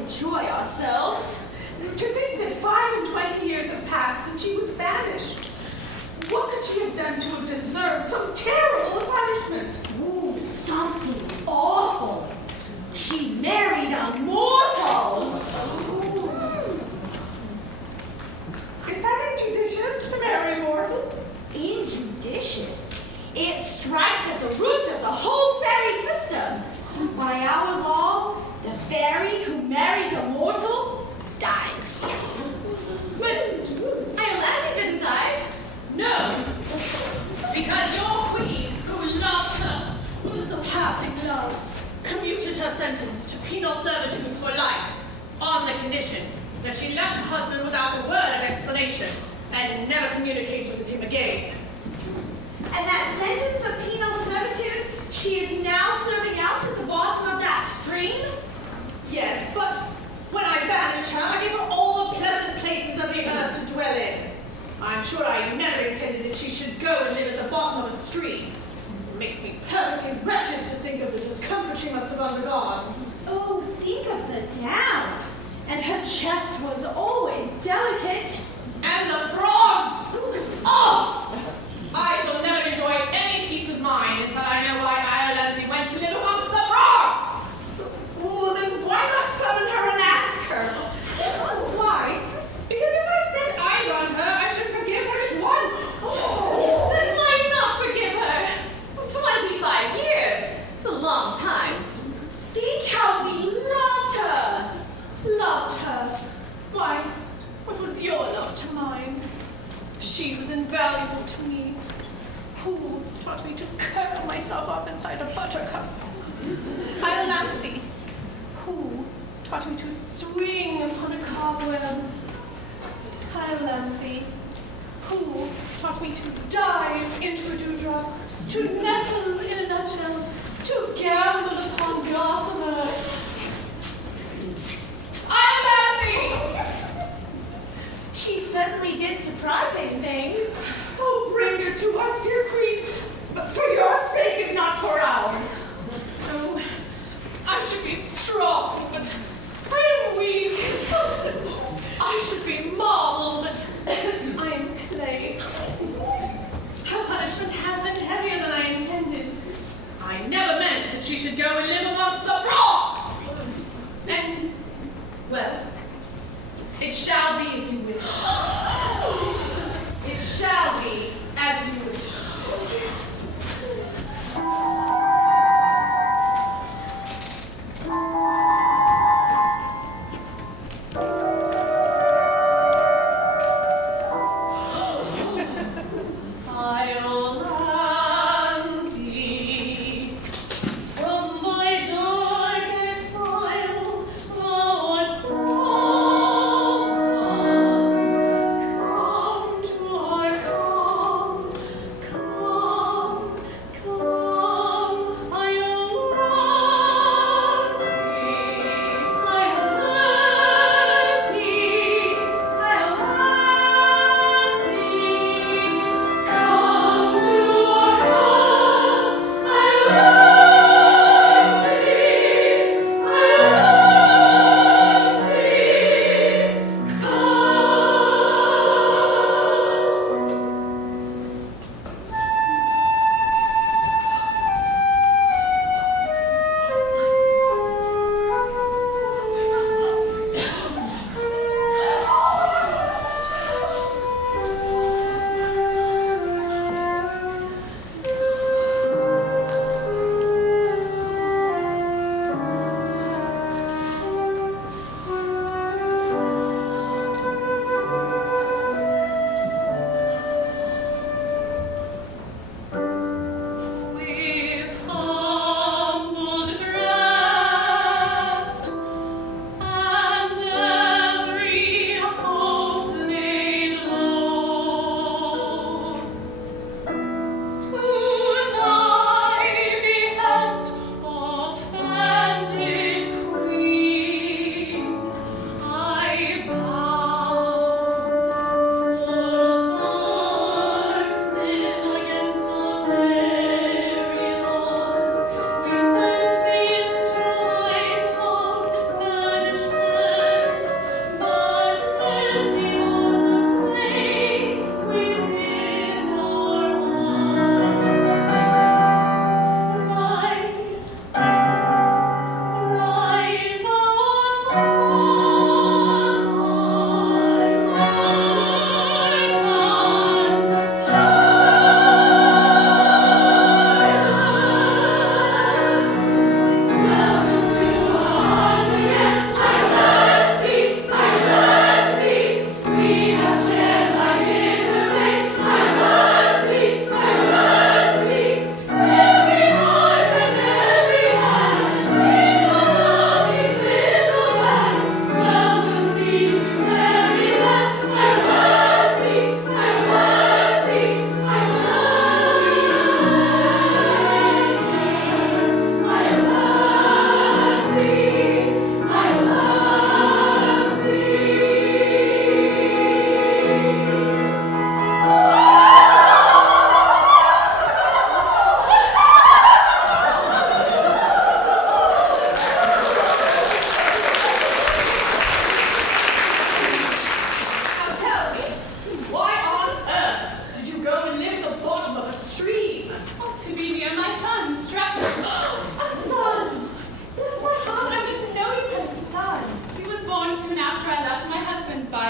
enjoy ourselves. To think that 25 years have passed since she was banished. What could she have done to deserve so terrible a punishment? Ooh, something awful. She married a mortal. Is that injudicious to marry a mortal? Injudicious? It strikes at the root of the whole fairy system. By our laws, the fairy who marries a mortal dies. But Iolanthe didn't die. No. Because your queen, who loved her with a surpassing love, commuted her sentence to penal servitude for life on the condition that she left her husband without a word of explanation and never communicated with him again. And that sentence of penal servitude she is now serving out at the bottom of that stream? Yes, but when I banished her, I gave her all the pleasant places of the earth to dwell in. I'm sure I never intended that she should go and live at the bottom of a stream. It makes me perfectly wretched to think of the discomfort she must have undergone. Oh, think of the damp. And her chest was always delicate. And the frogs! Oh! I shall never enjoy any peace of mind until I know why Iolanthe went to live amongst the frogs! Well, then why not summon her and ask her? Why? Because if I set eyes on her, I should forgive her at once. Oh. Then why not forgive her? 25 years. It's a long time. Think how we loved her. Loved her? Why, what was your love to mine? She was invaluable to me. Who taught me to curl myself up inside a buttercup? Iolanthe. Who taught me to swing upon a cobweb? Iolanthe. Who taught me to dive into a dewdrop, to nestle in a nutshell, to gamble upon gossamer? Iolanthe! She certainly did surprising things. Oh, bring her to us, dear queen, for your sake and not for ours. Oh, I should be strong, but I am weak. I should be marble, but I am clay. Her punishment has been heavier than I intended. I never meant that she should go and live amongst the frogs. And, well, it shall be as you wish. It shall be as you wish. Iolanthe, from my dark exile, thou art so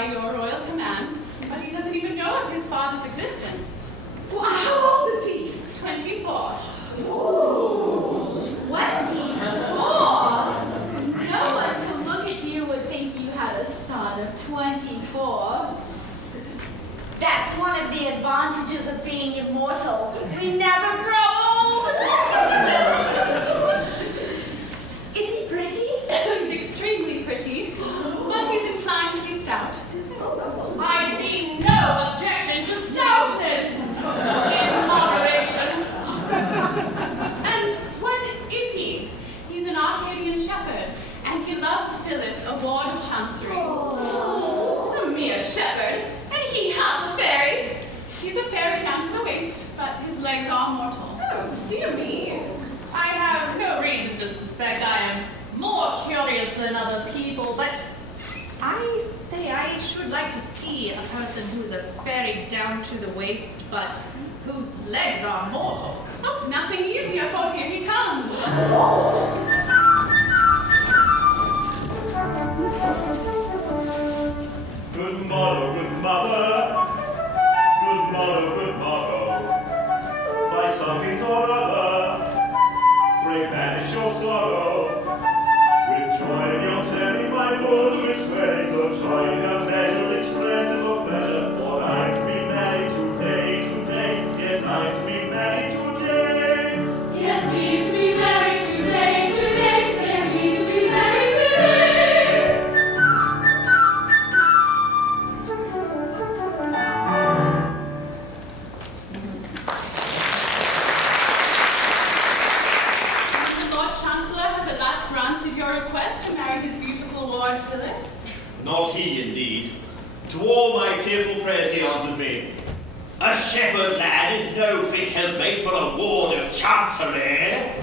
by your royal command, but he doesn't even know of his father's existence. Well, how old is he? 24. Ooh, 24? No one to look at you would think you had a son of 24. That's one of the advantages of being immortal. We never grow old. Is he pretty? He's extremely pretty, but he's inclined to be stout. I see no objection to stoutness in moderation. And what is he? He's an Arcadian shepherd, and he loves Phyllis, a ward of Chancery. A mere shepherd, and he half a fairy. He's a fairy down to the waist, but his legs are mortal. Oh, dear me. I have no reason to suspect I am more curious than other people, but I say I should like to see a person who is a fairy down to the waist, but whose legs are mortal. Oh, nothing easier, for here he comes. Good morrow, good mother. Good morrow, good morrow. By some means or other, pray banish your sorrow. With joy in your telling my woes with sway, so join in a measure expresses of pleasure. For I'm to be married today, today. Yes, I'm to be married today. Yes, he's to be married today, today. Yes, he's to be married today. The Lord Chancellor has at last granted your request to marry his beautiful ward, Phyllis. Not he, indeed. To all my tearful prayers he answered me, a shepherd lad is no fit helpmate for a ward of Chancery.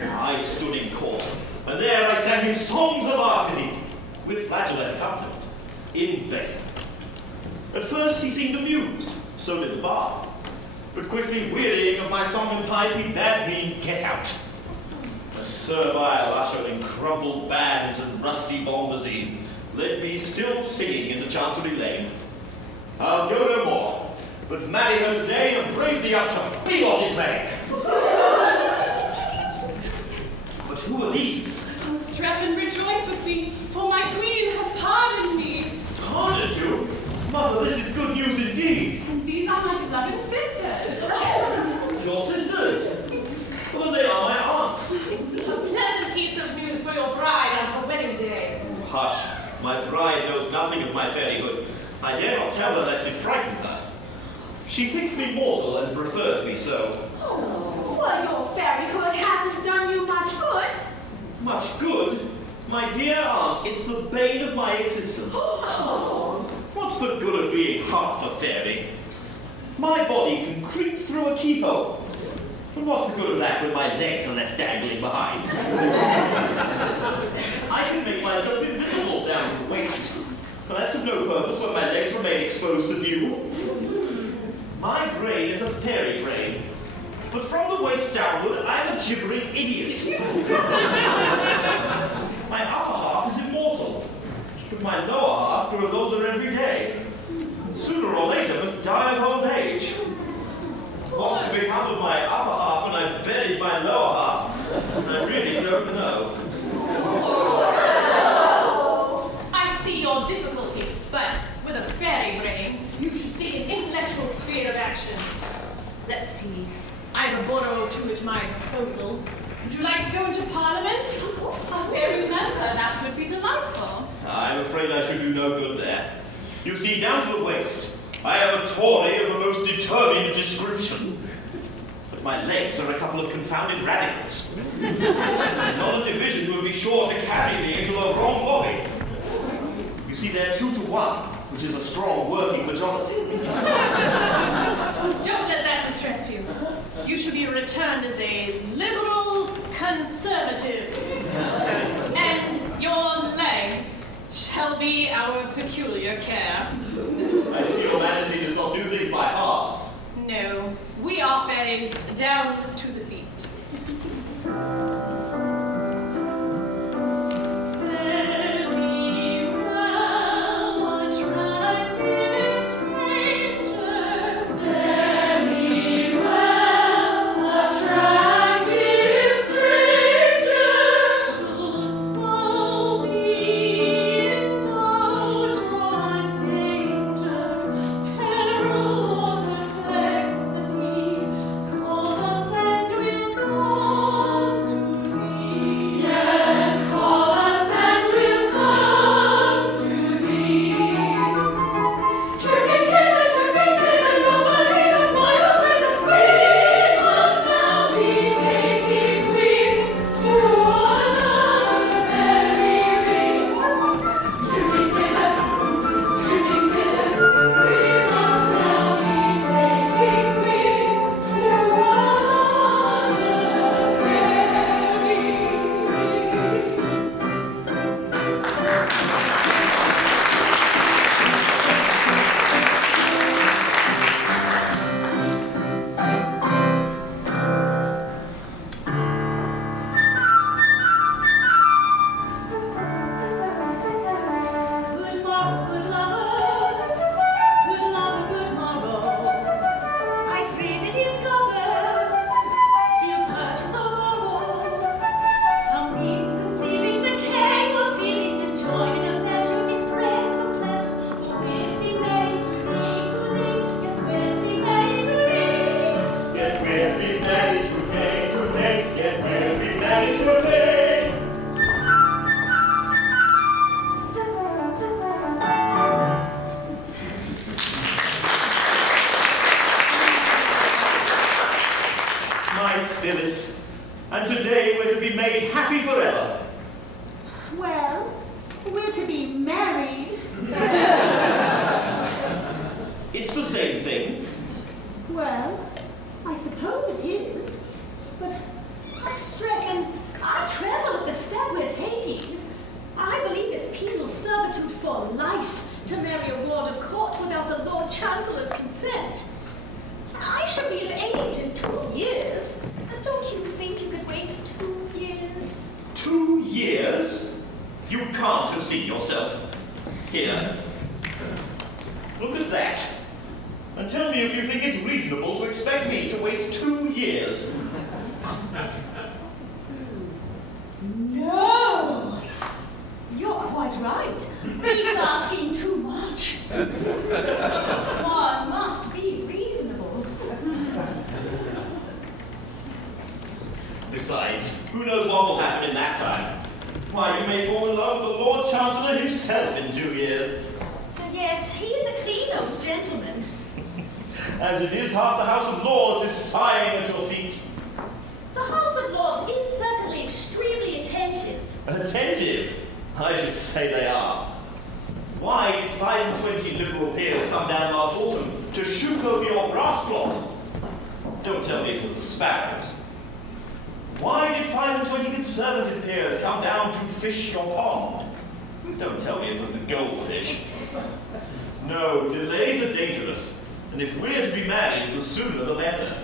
I stood in court, and there I sang him songs of Arcady, with flageolet accompaniment, in vain. At first he seemed amused, so did the bard. But quickly wearying of my song and pipe, he bade me get out. A servile usher in crumpled bands and rusty bombazine led me still singing into Chancery Lane. I'll go no more, but marry her today and brave the upshot, be what it may. But who are these? Oh, strap and rejoice with me, for my queen has pardoned me. Pardoned you? Mother, this is good news indeed. And these are my beloved sisters. Your sisters? Well, then they are my aunts. A pleasant piece of news for your bride on her wedding day. Hush, my bride knows nothing of my fairyhood. I dare not tell her lest it frighten her. She thinks me mortal and prefers me so. Oh, well, your fairyhood hasn't done you much good. Much good? My dear aunt, it's the bane of my existence. What's the good of being half a fairy? My body can creep through a keyhole. And what's the good of that when my legs are left dangling behind? I can make myself invisible down to the waist. But that's of no purpose when my legs remain exposed to view. My brain is a fairy brain. But from the waist downward, I'm a gibbering idiot. My upper half is immortal, but my lower half grows older every day. And sooner or later must die of old age. What's to become of my upper half when I've buried my lower half? I really don't know. I see your difficulty, but with a fairy brain, you should seek an intellectual sphere of action. Let's see. I've a borough or two at my disposal. Would you like to go into Parliament? A fairy member, that would be delightful. I'm afraid I should do no good there. You see, down to the waist, I am a Tory of the most determined description. But my legs are a couple of confounded radicals. Another division would be sure to carry me into a wrong lobby. You see, they're 2 to 1, which is a strong working majority. Don't let that distress you. You should be returned as a liberal conservative. And your legs shall be our peculiar care. I see your majesty does not do things by heart. No, we are fairies down to the feet. Very well, We're to be married. It's the same thing. Well, I suppose it is. But, Streffen, I tremble at the step we're taking. I believe it's penal servitude for life to marry a ward of court without the Lord Chancellor's consent. I should be of age in 2 years. Don't you think you could wait 2 years? 2 years? You can't have seen yourself. Here. Look at that. And tell me if you think it's reasonable to expect me to wait 2 years. No! You're quite right. He's asking too much. One must be reasonable. Besides, who knows what will happen in that time? Why, you may fall in love with the Lord Chancellor himself in 2 years. Yes, he's a clean-nosed gentleman. As it is, half the House of Lords is sighing at your feet. The House of Lords is certainly extremely attentive. Attentive? I should say they are. Why did 25 Liberal peers come down last autumn to shoot over your grass plot? Don't tell me it was the sparrows. Why did 25 Conservative peers come down to fish your pond? Don't tell me it was the goldfish. No, delays are dangerous, and if we're to be married, the sooner the better.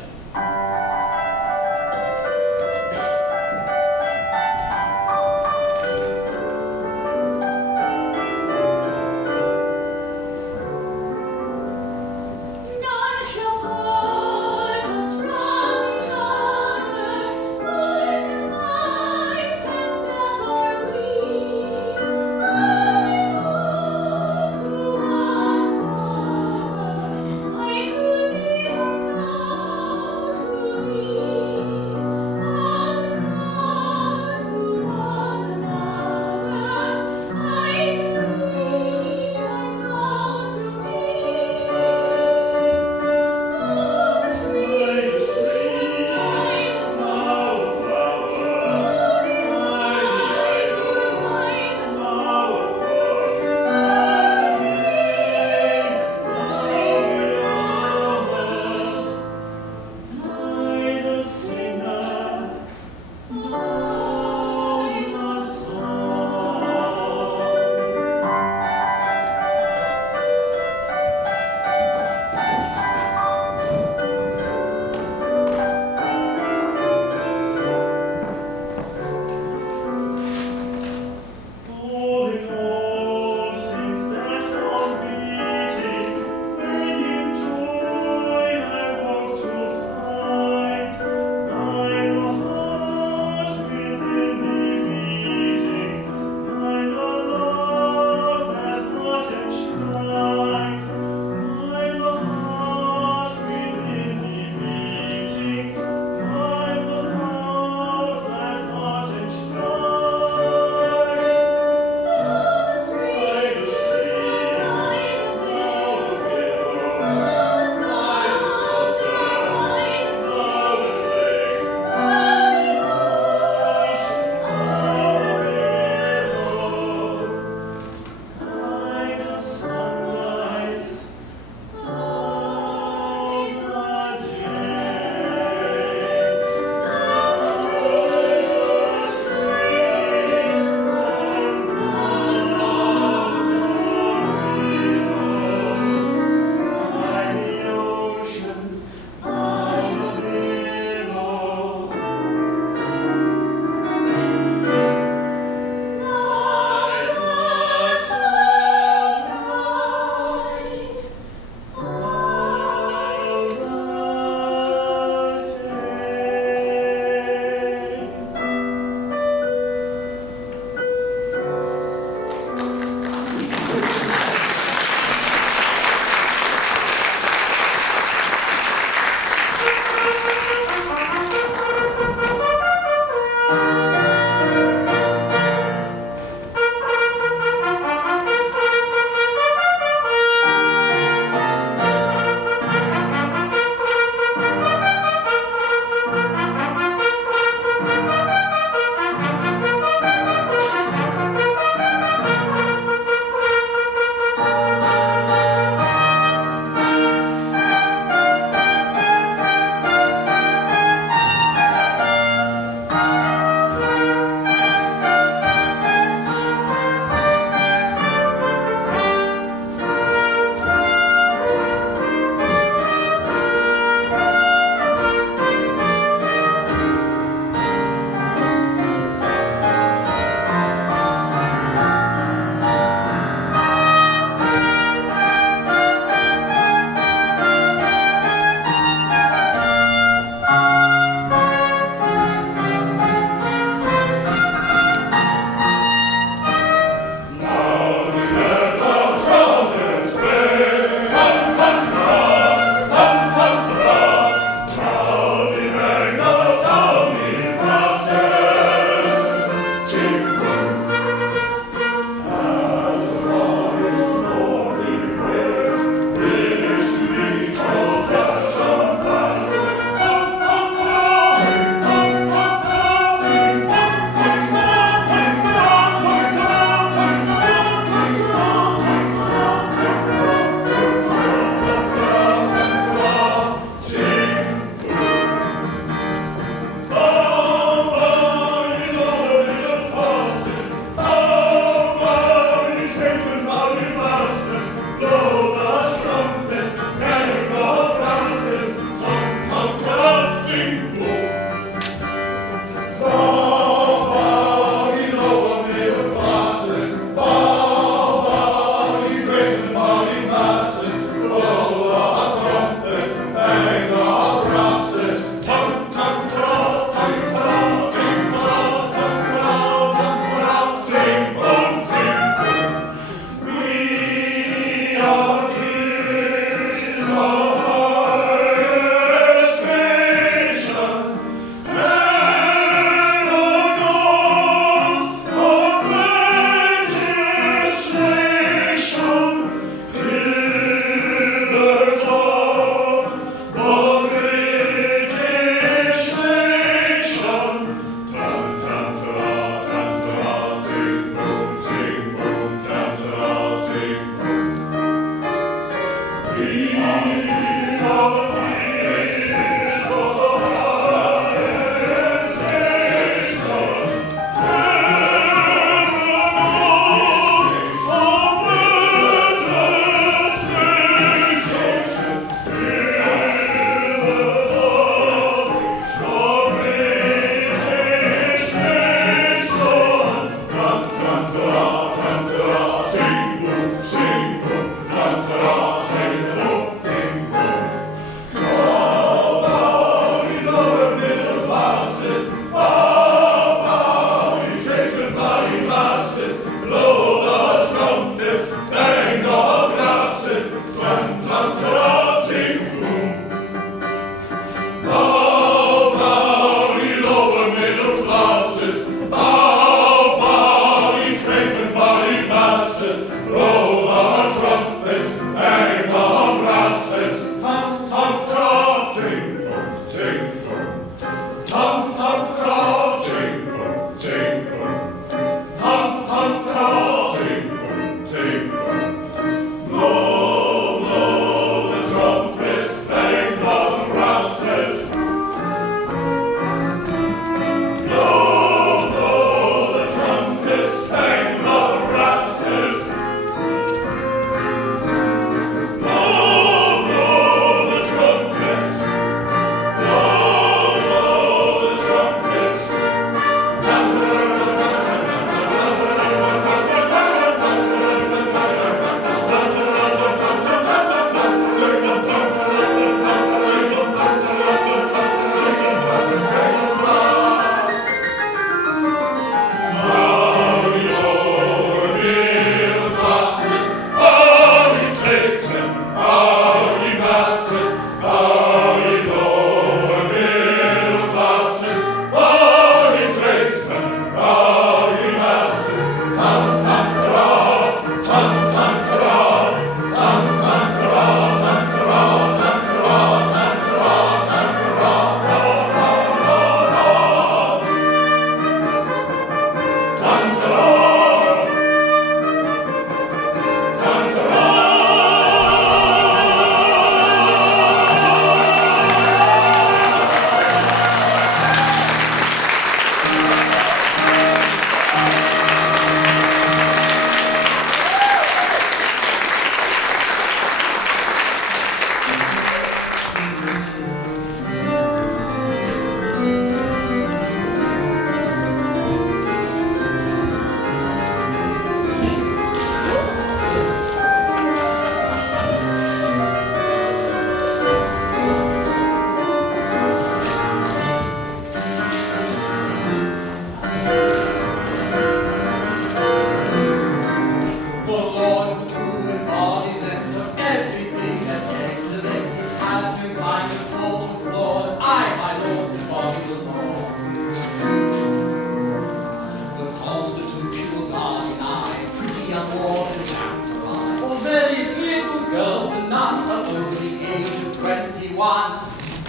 unwanted chance arrive. Already little girls and none are over the age of 21.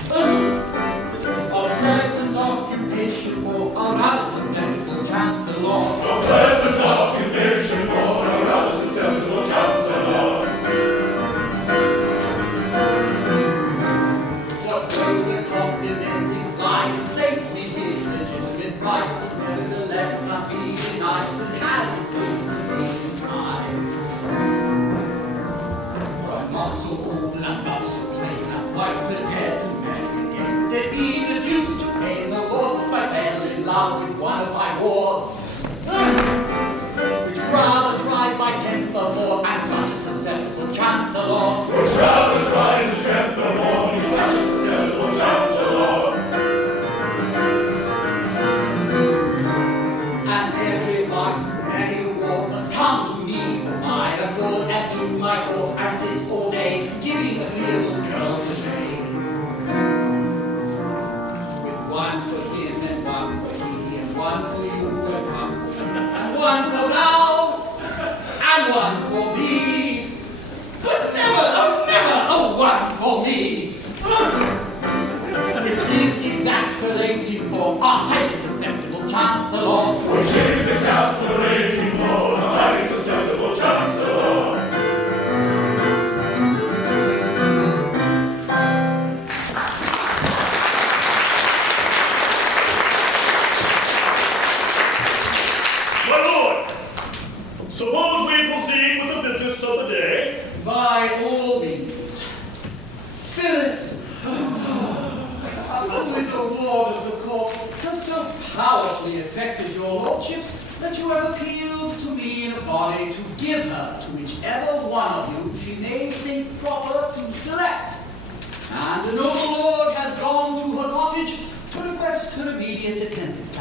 A pleasant occupation for our rather susceptible chancellor. A pleasant occupation for our rather susceptible chancellor. What though the complimenting line inflates me with legitimate pride, but nevertheless cannot be denied that has its own convenient side. For I'm not so old and I'm not so plain, I'm quite prepared to marry again. There'd be the deuce to pay in the Lord if I fell in love with one of my wards, which rather drives my temper, for I'm such a susceptible chancellor. Which rather drives the temper, for he's such a susceptible chancellor. And every one who any award must come to me for my accord, and in my court I sit all day, giving the little girls a day. With one for him and one for he, and one for you and one for me, and one for thou, and one for thee, but never, oh never, a one for me. It is exasperating for a highly susceptible chancellor. Which is exasperating for a highly susceptible chancellor. My lord, suppose we proceed with the business of the day. By all means. Phyllis, who is the ward of the court, has so powerfully affected your lordships that you have appealed to me in a body to give her to whichever one of you she may think proper to select. And the noble lord has gone to her cottage to request her immediate attendance.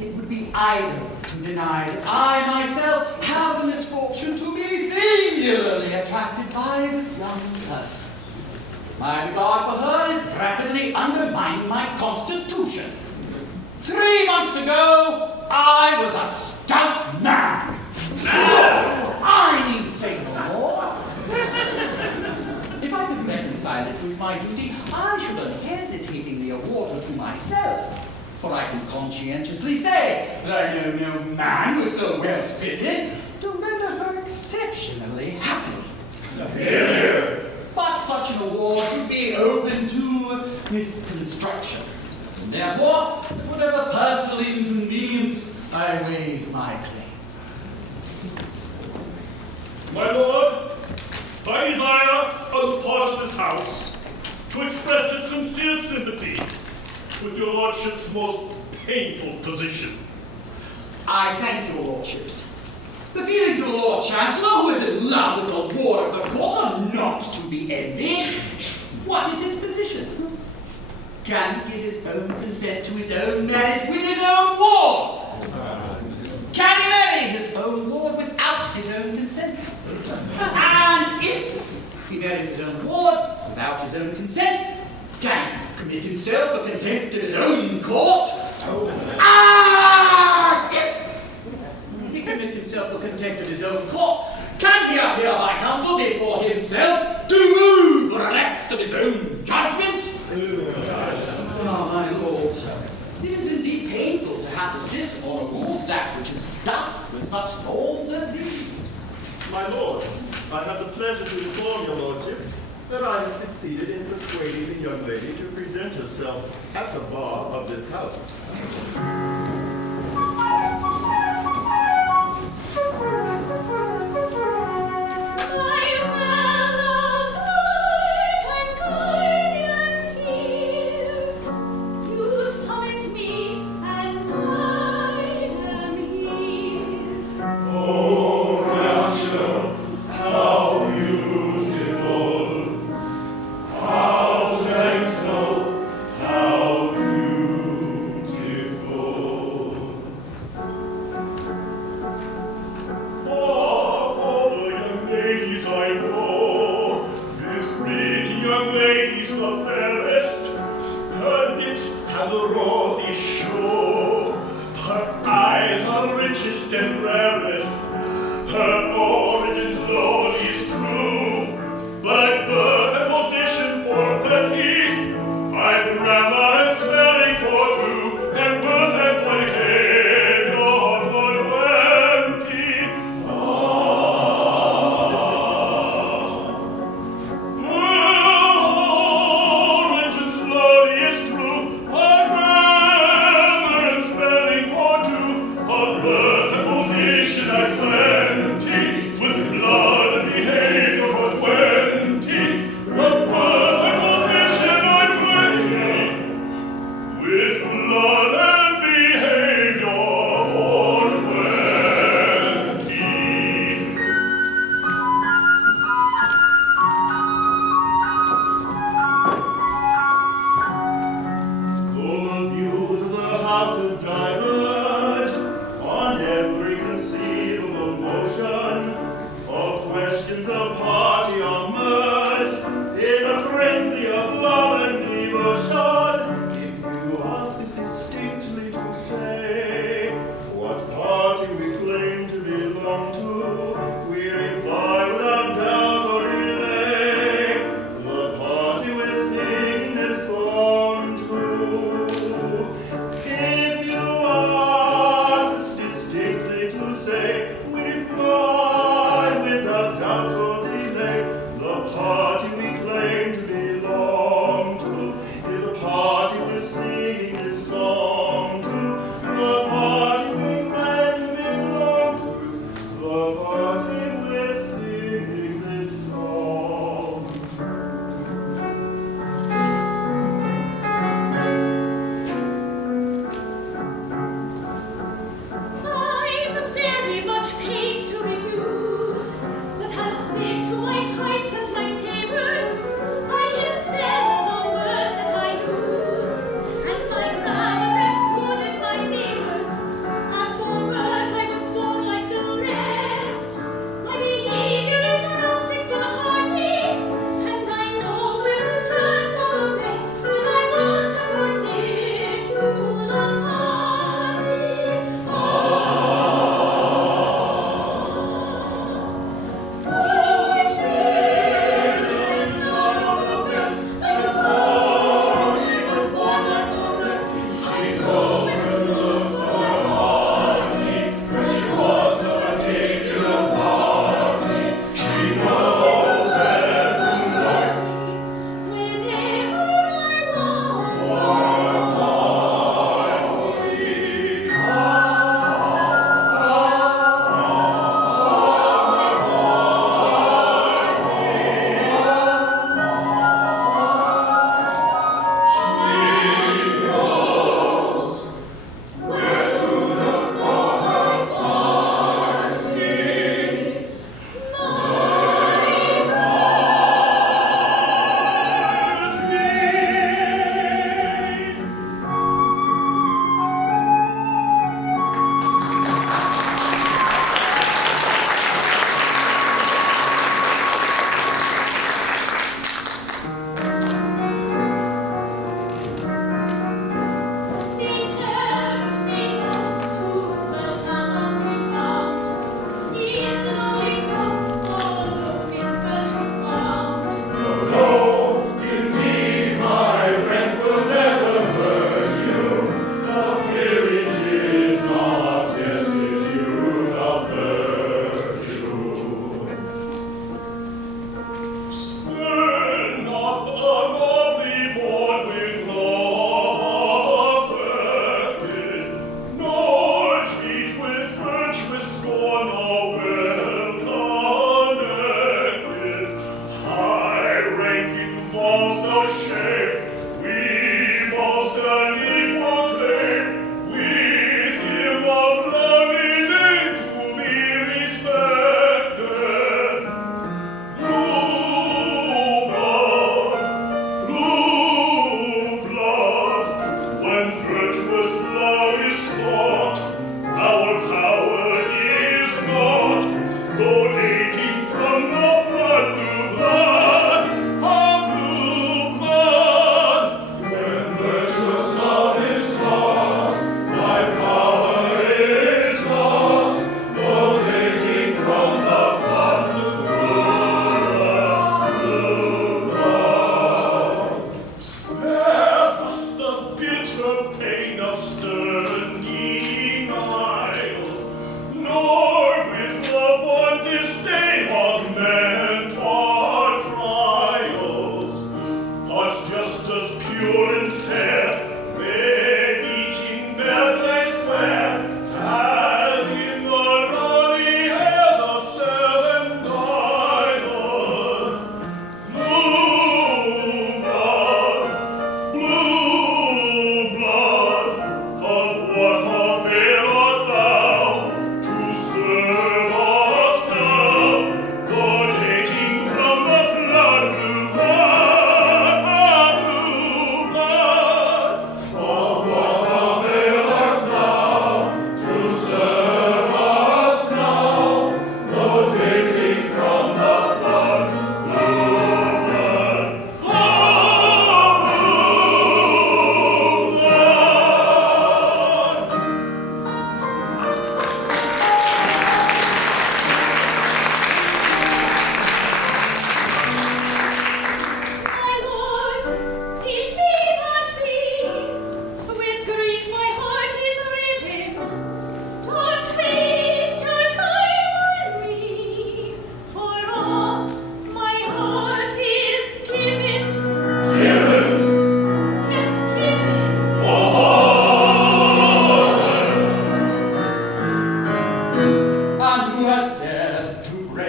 It would be idle to deny that I myself have the misfortune to be singularly attracted by this young person. My regard for her is rapidly undermining my constitution. 3 months ago, I was a stout man. I need say no more. If I could reconcile it with my duty, I should unhesitatingly award her to myself. For I can conscientiously say that I know no man who is so well fitted to render her exceptionally happy. But such an award would be open to misconstruction. And therefore, at whatever personal inconvenience, I waive my claim. My lord, I desire, on the part of this house, to express its sincere sympathy with your lordship's most painful position. I thank your lordships. The feelings of the Lord Chancellor, who is in love with the ward of the court, are not to be envied. What is his position? Can he give his own consent to his own marriage with his own ward? Can he marry his own ward without his own consent? And if he marries his own ward without his own consent, can he commit himself for contempt of his own court? And if he commit himself for contempt of his own court, can he appear by counsel before himself to move for arrest of his own judgment? Oh, my lord, it is indeed painful to have to sit on a woolsack which is stuffed with such thorns as these. My lords, I have the pleasure to inform your lordships that I have succeeded in persuading the young lady to present herself at the bar of this house. How beautiful. Her origin slowly is true, but birth and position for plenty, by grammar and spelling for two, and birth and behavior for 20. Origin slowly is true, by grammar and spelling for two, but birth and position at 20.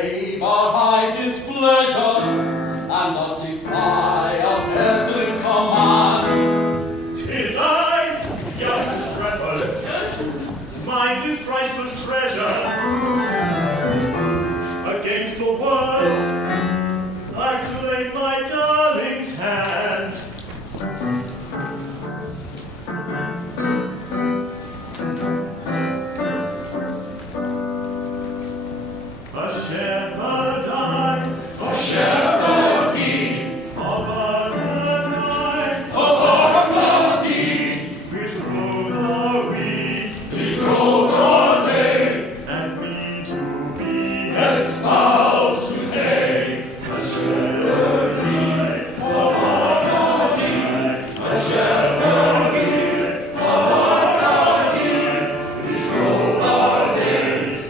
brave our high displeasure, and thus defy our devil command. 'Tis I, young Stratford, mine this priceless treasure. Against the world, I claim my darling's hand. A shepherd I, a shepherd he, of Arcady, betrothed are we, and we to be espoused today. A shepherd he, of Arcady, a shepherd he, of Arcady,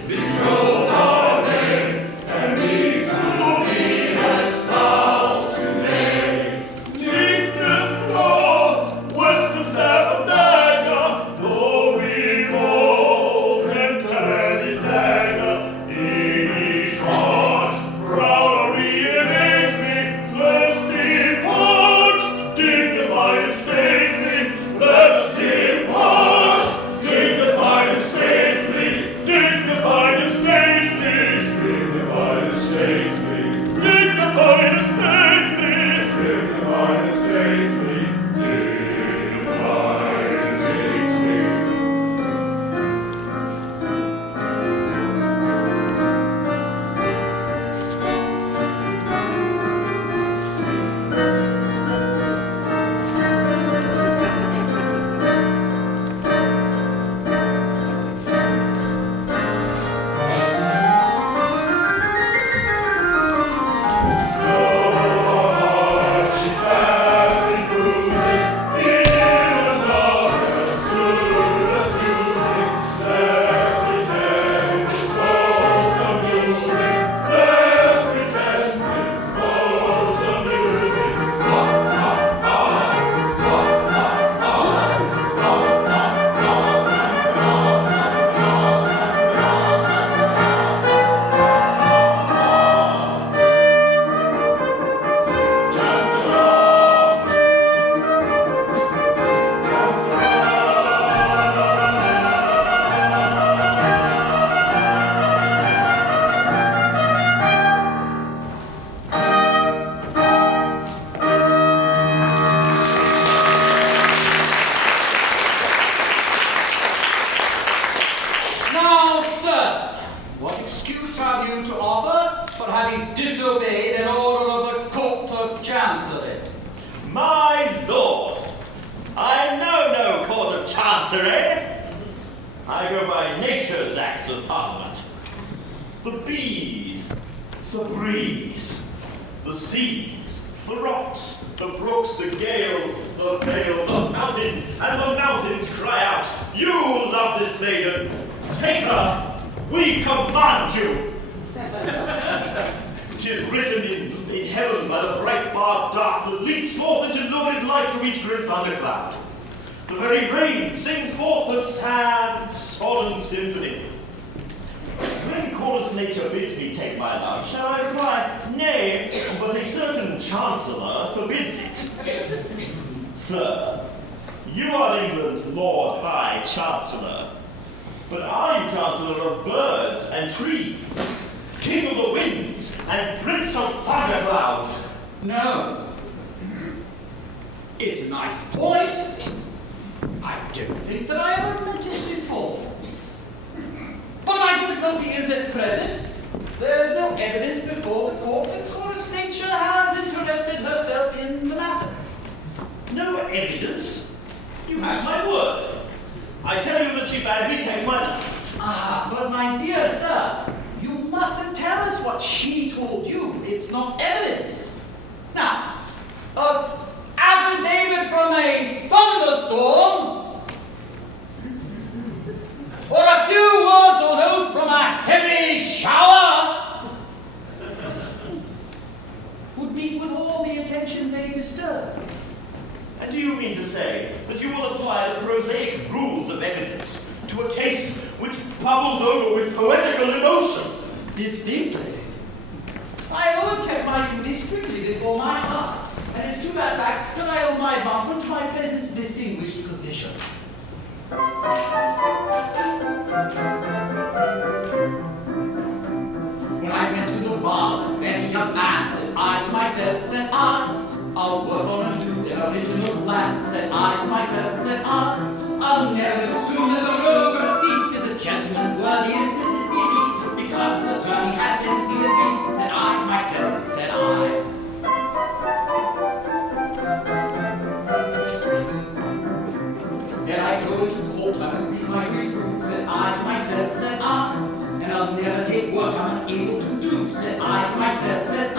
betrothed are they, and we to be espoused today. Neatness more, western stab of dagger, though we roll and tally stagger in each heart. Proud are we innately, let's depart, dignified and stately, let's depart, dignified and stately, dignified and stately, dignified and stately, dignified and stately, dignified and stately, dignified and stately. Now, sir, what excuse have you to offer for having disobeyed an order of the Court of Chancery? My lord, I know no court of chancery. I go by nature's acts of parliament. The bees, the breeze, the seas, the rocks, the brooks, the gales, the vales, the mountains, and the mountains cry out, you love this maiden, take her, we command you. 'Tis written in heaven by the bright barred dark that leaps forth into lurid light from each grim thundercloud. The very rain sings forth a sad, sodden symphony. When chorus nature bids me take my love, shall I reply, nay, but a certain chancellor forbids it. Sir, you are England's Lord High Chancellor, but are you Chancellor of birds and trees, King of the winds and Prince of thunderclouds? No. It's a nice point. I don't think that I ever met it before. But my difficulty is at present, there's no evidence before the court that chorus nature has interested herself in the matter. No evidence? You have my word. I tell you that she bade me take my life. Ah, but my dear sir, you mustn't tell us what she told you. It's not evidence. Now, affidavit from a thunderstorm, or a few words or note from a heavy shower, would meet with all the attention they disturb. And do you mean to say that you will apply the prosaic rules of evidence to a case which bubbles over with poetical emotion? Distinctly. strictly before my eyes, and it's to that fact that I owe my advancement to my present distinguished position. When I went to the bars, a very young man, said I to myself, said I'll work on a new and original plan, said I to myself, said I'll never assume that a rogue or a thief is a gentleman worthy of implicit belief, because his attorney has sent me a brief, said I to myself, said I. Then I go into court, I will be my recruit, said I to myself, said and I'll never take work I'm unable to do, said I to myself, said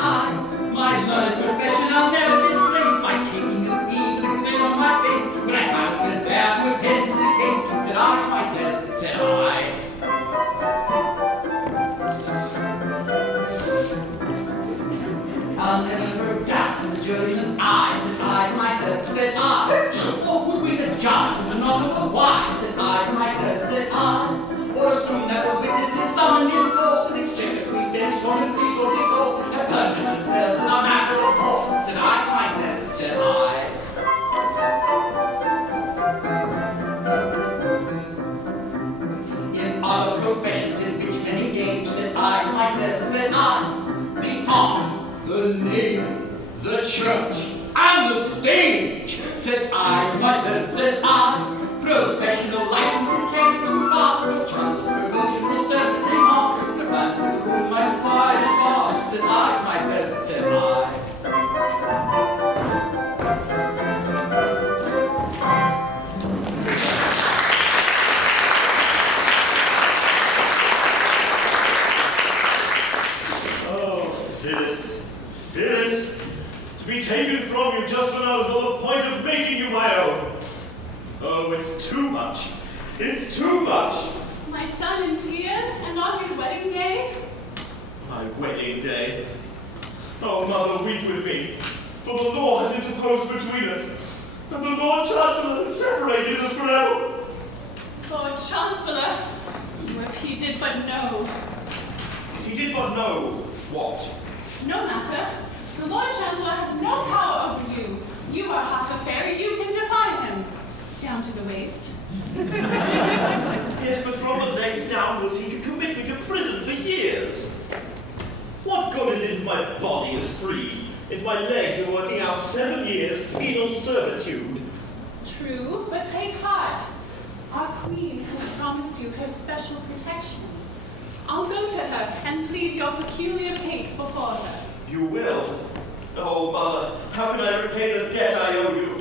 my learned profession I'll never disgrace by taking a knee with a grin on my face when I haven't been there to attend to the case, said I to myself, said I. I'll never throw dust in the juryman's eyes, said I to myself, said or would we the judge who's not otherwise, said I to myself, said or assume that the witnesses summoned in force and exchange a queen's bench, common pleas or divorce, have perjured themselves in a matter of course, said I to myself, said I. In other professions in which men engage, said I to myself, said the army, the navy, the church, and the stage, said I to myself, said professional licensing can't be too far, no chance of promotion will certainly mark, the fancy will rule my pride and bar, said I to myself, said I. Phyllis, to be taken from you just when I was on the point of making you my own. Oh, it's too much. It's too much. My son in tears, and on his wedding day? My wedding day. Oh, Mother, weep with me, for the law has interposed between us, and the Lord Chancellor has separated us forever. Lord Chancellor, if he did but know. If he did but know what? No matter. The Lord Chancellor has no power over you. You are half a fairy, you can defy him. Down to the waist. Yes, but from the legs downwards he can commit me to prison for years. What good is it if my body is free, if my legs are working out 7 years penal servitude? True, but take heart. Our queen has promised you her special protection. I'll go to her and plead your peculiar case before her. You will? Oh, Mother, how can I repay the debt I owe you?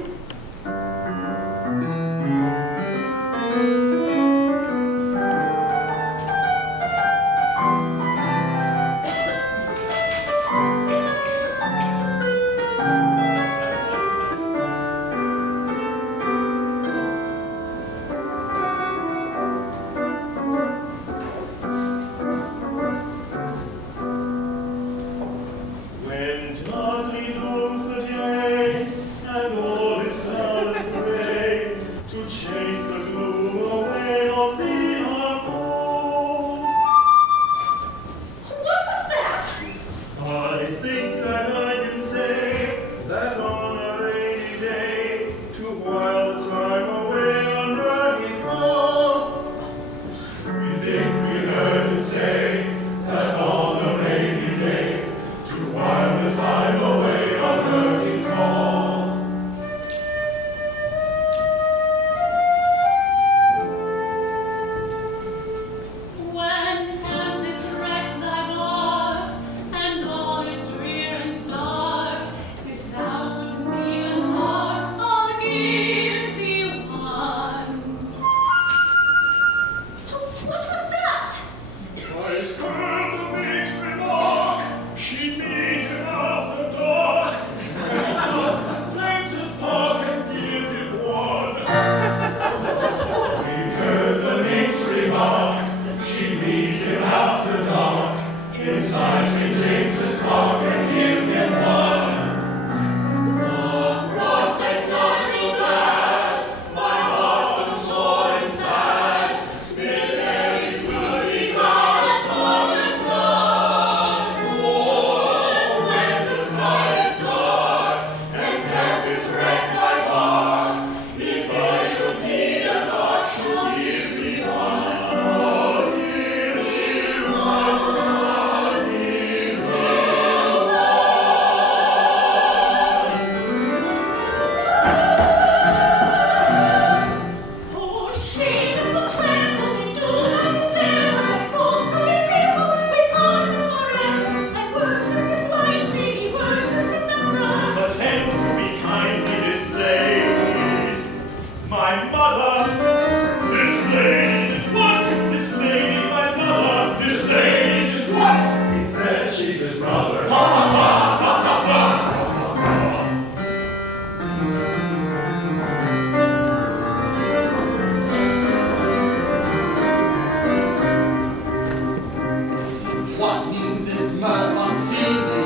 When darkly looms the day, and all Jesus' brother. What means this mirth unseemly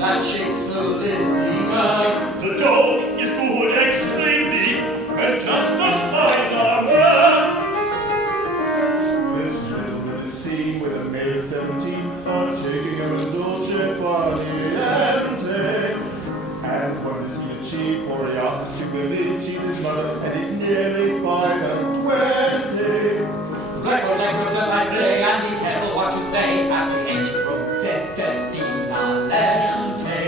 that shakes the listening earth? The joke is good extremely, and justifies our mirth. This gentleman is seen with a maid of 17, partaking of a dolce far niente. And what does he achieve? For he asks us to believe Jesus' mother, and he's nearly 25. Recollect yourself, I pray, and be careful what you say, as the ancient Romans said, Festina lente.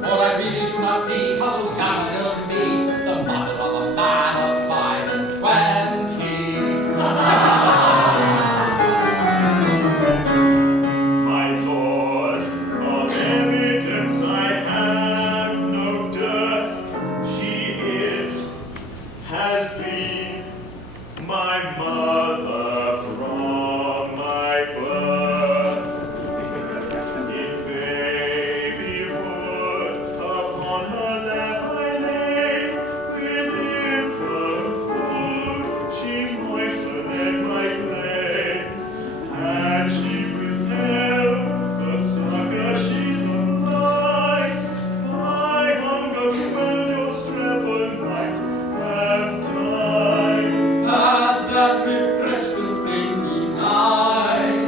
For I really do not see how so young a girl can be the mother of a man of 25. My Lord, of evidence I have no dearth. She has been my mother from my birth. In babyhood, upon her lap I lay, with infant food she moistened my clay. Had she withheld the succor she supplied, my hunger quenched Strephon might have died. Had that refreshment been denied,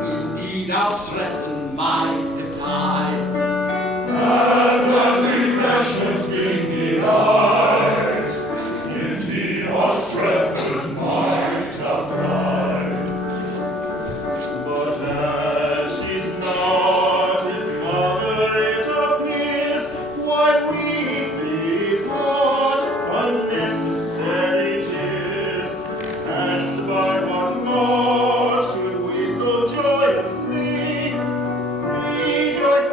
indeed our Strephon might have died. Had that refreshment been denied, indeed our Strephon might have died. But as she's not his mother, it appears, why weep these not unnecessary tears? And by what law should we so joyously rejoice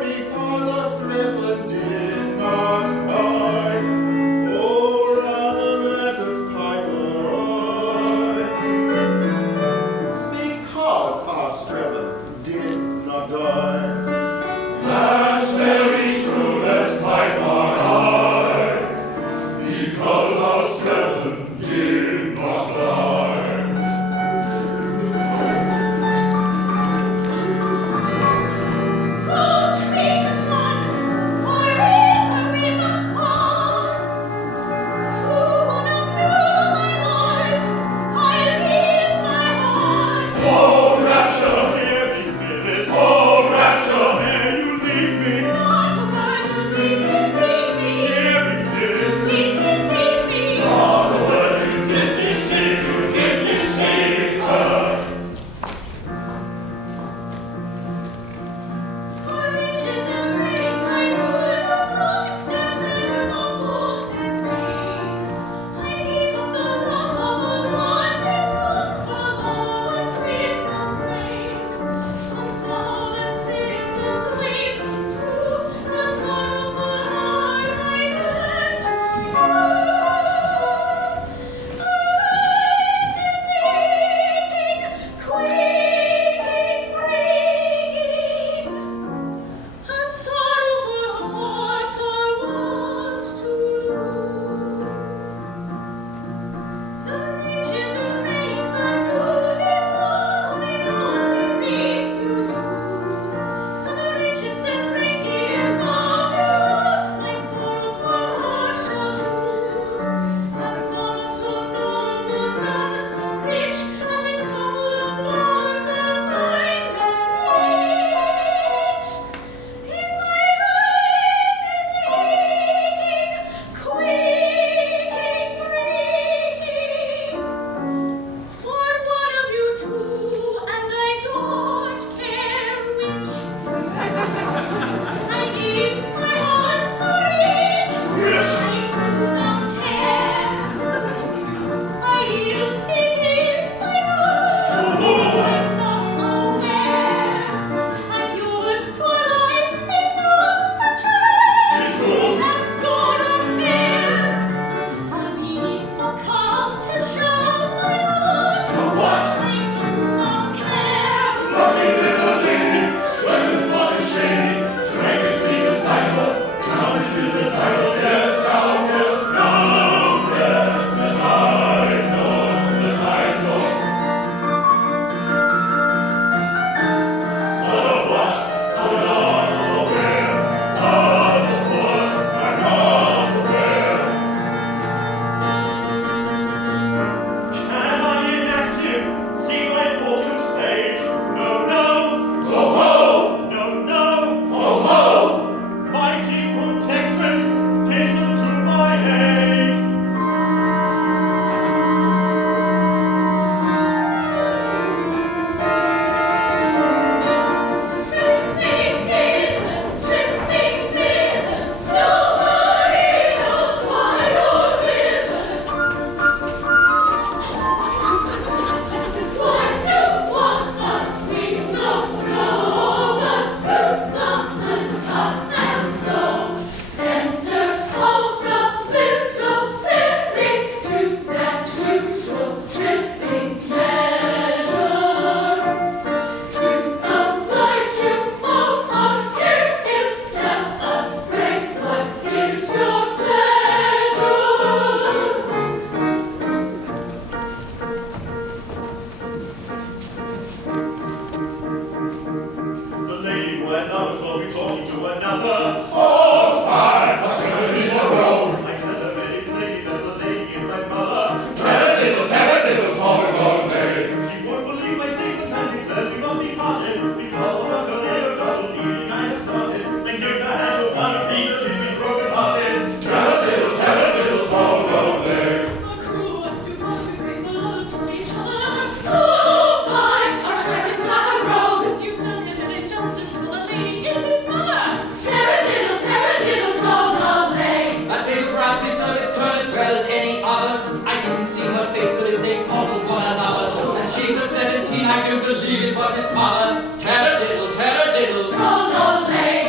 when lovers will be talking to another. Oh, fine, a 70s a road. I tell her very plainly that the lady is my mother. Tell-a-diddle, all day. She won't believe my statement and declares we must be parted because of a career double dealing I have started. And gives a hand to one of these and leaves me broken-hearted. Tell-a-diddle, all day. The crew wants to concentrate the lovers from each other. Oh, fine, our second's not a rogue. You've done him an injustice, for the lady is his mother. Taradiddle, total lay. That big round pizza is turned as well as any other. I didn't see her face, but if they followed one another, and she was 17, I do believe it was his mother. Taradiddle, Total lay.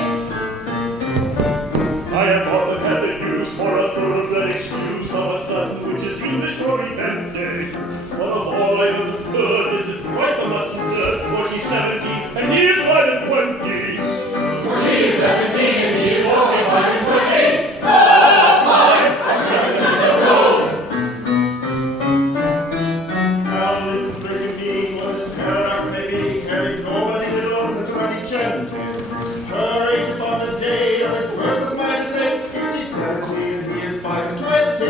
I have often had the use for a thoroughbred excuse of a sudden which is in this story that day. But of all I ever heard, this is quite the must absurd, for she's 17 and he is 1 and 20. For she is 17 and he is only 5 and 20. Oh, fine, a 70s a road. Now listen very keen, what this paradox may be, carried nobody little the 20 Her age upon the day of his birth was mine sake. If she's 17 and he is 5 and 20. She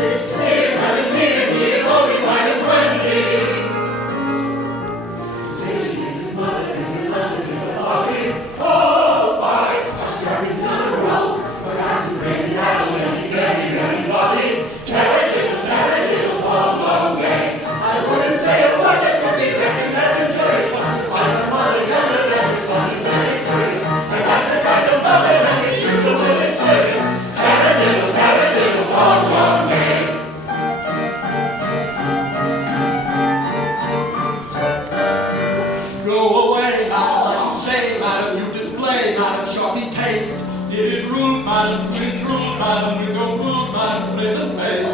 is 17 and he is only 5 and 20. Say she is his mother and his illusion is a folly. Oh, fine, a 70s a road. But that's his brain is out and he's getting very bloody. Taradiddle, all day. I wouldn't say a word that could be reckoned as injurious. But find a mother younger than his son is very curious. And that's the kind of mother that is usually mysterious. Taradiddle, all day. Go away, madam, I should say, madam, you display, madam, shocking taste. It is rude, madam, to intrude, madam, with your rude, madam, blatant face. You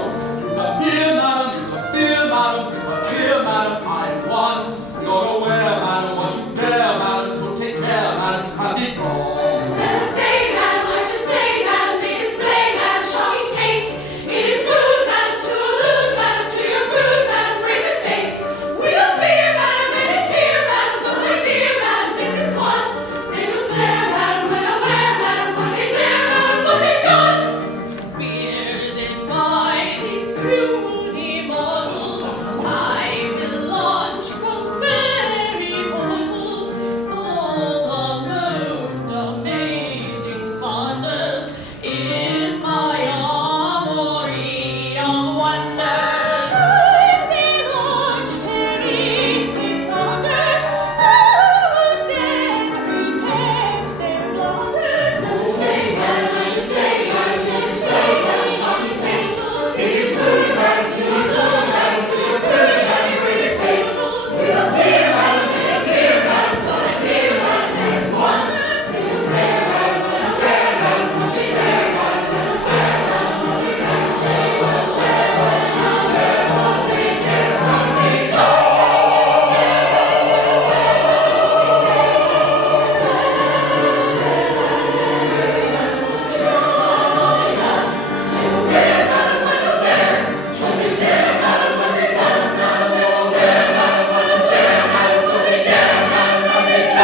come here, madam, you come here, madam, you come here, madam, I am one. You're aware, madam, what you dare, madam, so take care, madam, and be gone. Let us say, madam, I should say, madam, they display, madam, shocking taste. It is rude, madam, to allude, madam, to your rude, madam, brazen face. We don't fear, madam, any fear, madam, though my dear, madam, this is one. They will stare, madam, when aware, madam, what they dare, madam, what they done. Bearded by these puny mortals, I will launch from fairy portals all the most amazing thunders in my armory of wonders. Should they launch terrific wonders, who would then repent their blunders? Let us say, madam, I should say, madam, they display, madam, shocking taste. It is rude, madam, to allude, madam, to your rude, madam, brazen face. We don't fear, madam, any fear, madam, though my dear, madam, this is one. They will stare, madam, what you dare, madam, what they dare, madam, what you dare, madam, what they dare. They will stare, what you dare, what they dare, what they dare.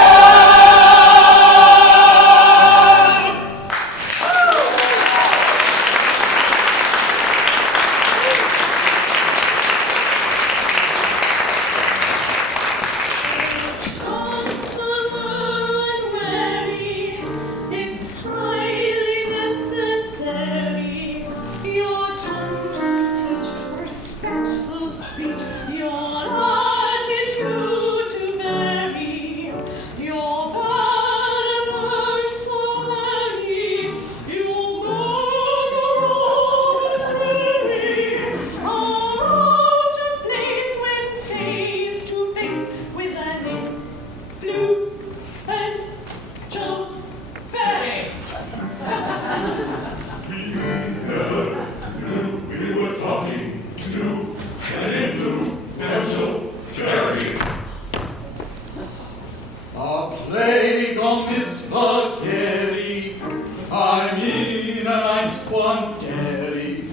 It's highly necessary. Your tongue to teach respectful speech. Your attitude to vary. Your manners so merry. You go free. Are out of place when face to face with an influential fairy. We never knew we were talking to an influential fairy. A plague on this spaghetti, I mean a nice quantity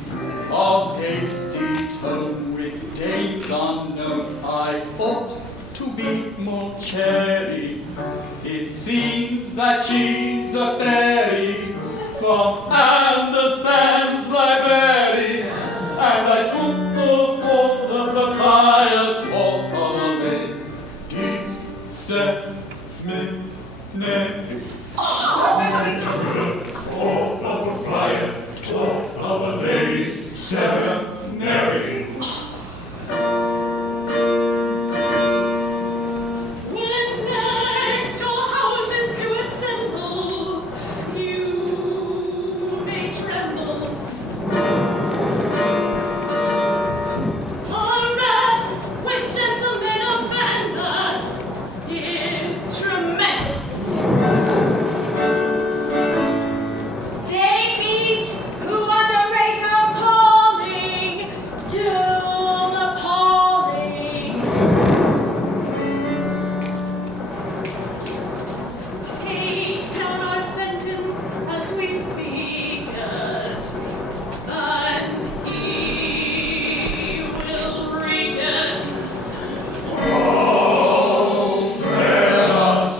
of hasty tone with dames unknown. I ought to be more chary. It's seems that she's a fairy from Anderson's library, and I took her for the proprietor of a lady's seminary. For the proprietor of a ladies' seminary. When next your houses do assemble, you may tremble. Our wrath, when gentlemen offend us, is tremendous. They meet who underrate our calling, doom appalling. Take down our sentence as we speak it, and he will wreak it. Oh, spare us!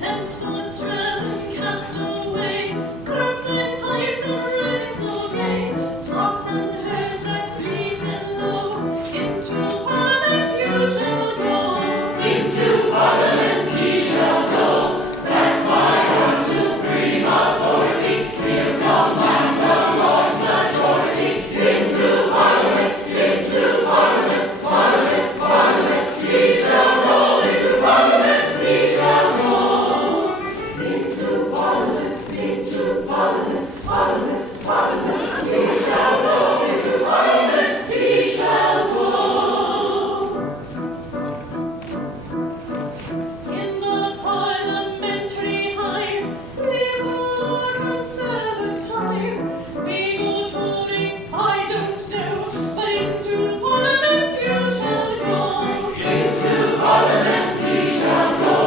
Henceforth strand cast away, grousing pipes and rabbits all gay, flocks and herds that bleat and low, into Parliament you shall go. Into Parliament ye shall go, backed by our supreme authority, he'll command the large majority. Into Parliament, Parliament, Parliament, ye shall go. Into Parliament, ye shall go. Into Parliament, Parliament, Parliament, ye shall go. Into Parliament, ye shall go. In the parliamentary hive, liberal conservative, big or Tory, I don't know, but into Parliament you shall go. Into Parliament ye shall go,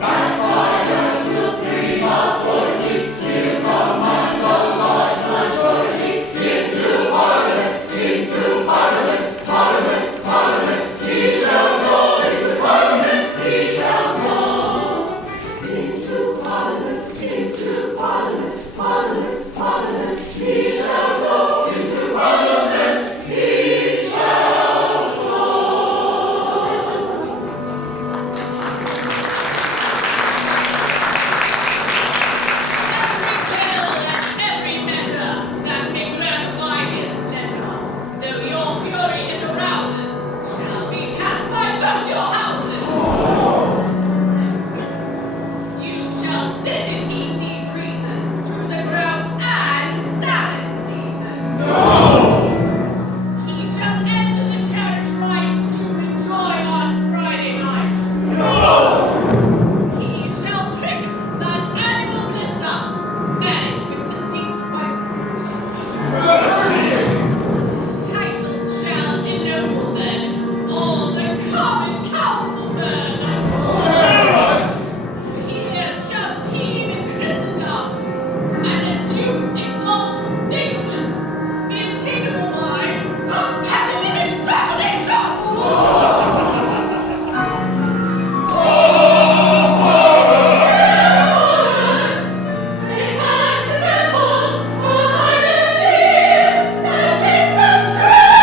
backed by our supreme authority, he'll command the large majority. Into Parliament, Parliament, Parliament, ye shall go. Into Parliament ye shall go. Into Parliament, Parliament, Parliament, ye shall go. Into Parliament ye shall go. Every will and every measure that may gratify his pleasure, though your fury it arouses, shall be cast by both your houses. You shall sit in he sees reason through the grouse and salad season. He shall end the church rites you enjoy on Friday nights. He shall prick that annual blister, management deceased wife's sister. Titles shall ennoble then all the common council burn. Peers shall teem in Christendom, and induce exalted station, be attainable by competitive examination. They can't assemble, for I will dear, that makes them tremble.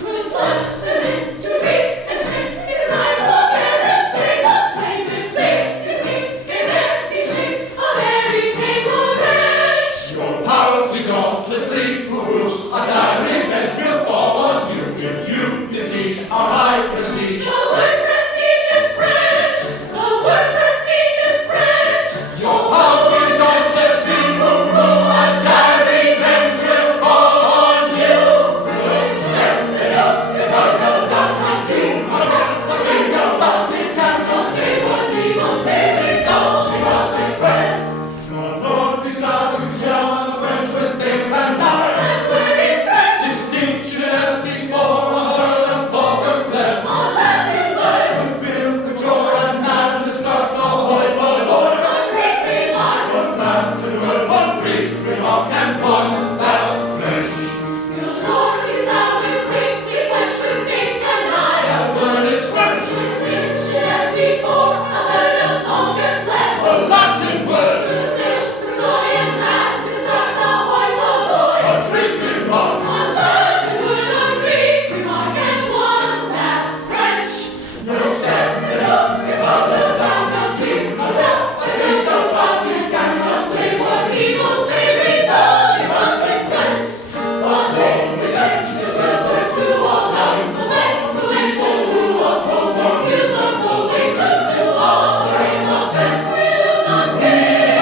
We'll plunge them into grief and shame. It's time for parents, they must pay with legacy in any shape, a very painful wrench. Your powers we dauntlessly rule, a dire revenge will fall on you if you besiege our high prestige. The word prestigious branch, the word prestigious branch. Your powers we dauntlessly rule, a dire revenge will fall on you. My Lord, this hour you shall and one that's fresh. Your Lord is out and quickly quench with pace and eye. That word is French, As rich as before, a herd of vulgar plebs. a Latin word, The joy and madness of the hoi polloi. a Greek remark. One Latin word, a Greek remark, and one that's French. No step in us, if I will doubt and dream of else. I think about we cannot say what Evils may result in consequence. But Lord, the angels will pursue all kinds of men who equal to oppose our Skills are moving just to offer an offense. We will not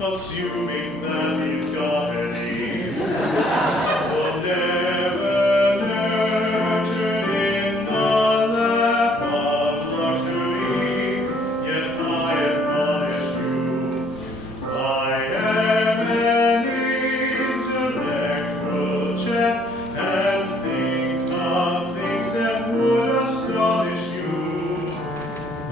assuming that he's got any. Will never nurtured in the lap of luxury, yet I admonish you. I am an intellectual chap, and think of things that would astonish you.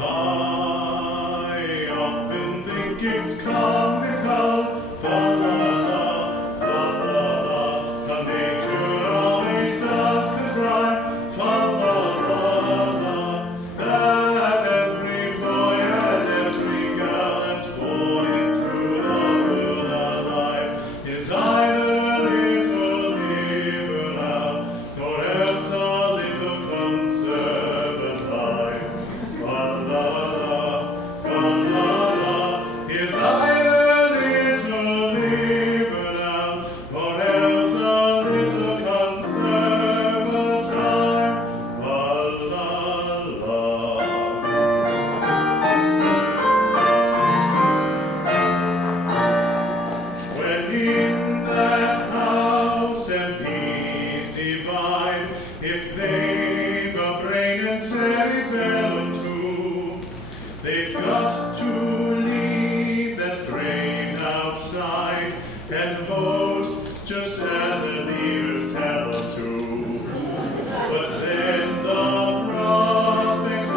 I often think it's comical, fa-la-la, fa-la-la, the nature always does contrive, fa-la-la-la, that every boy and every girl that's born into the world alive is either a little liberal or else a little conservative. Fa-la-la, fa-la-la, is either a little liberal or else a little conservative. Fa-la-la. When in that house MPs divide if they've a brain and cerebellum too, they've got to leave that brain outside and vote just as the leaders tell them to. But then the prospect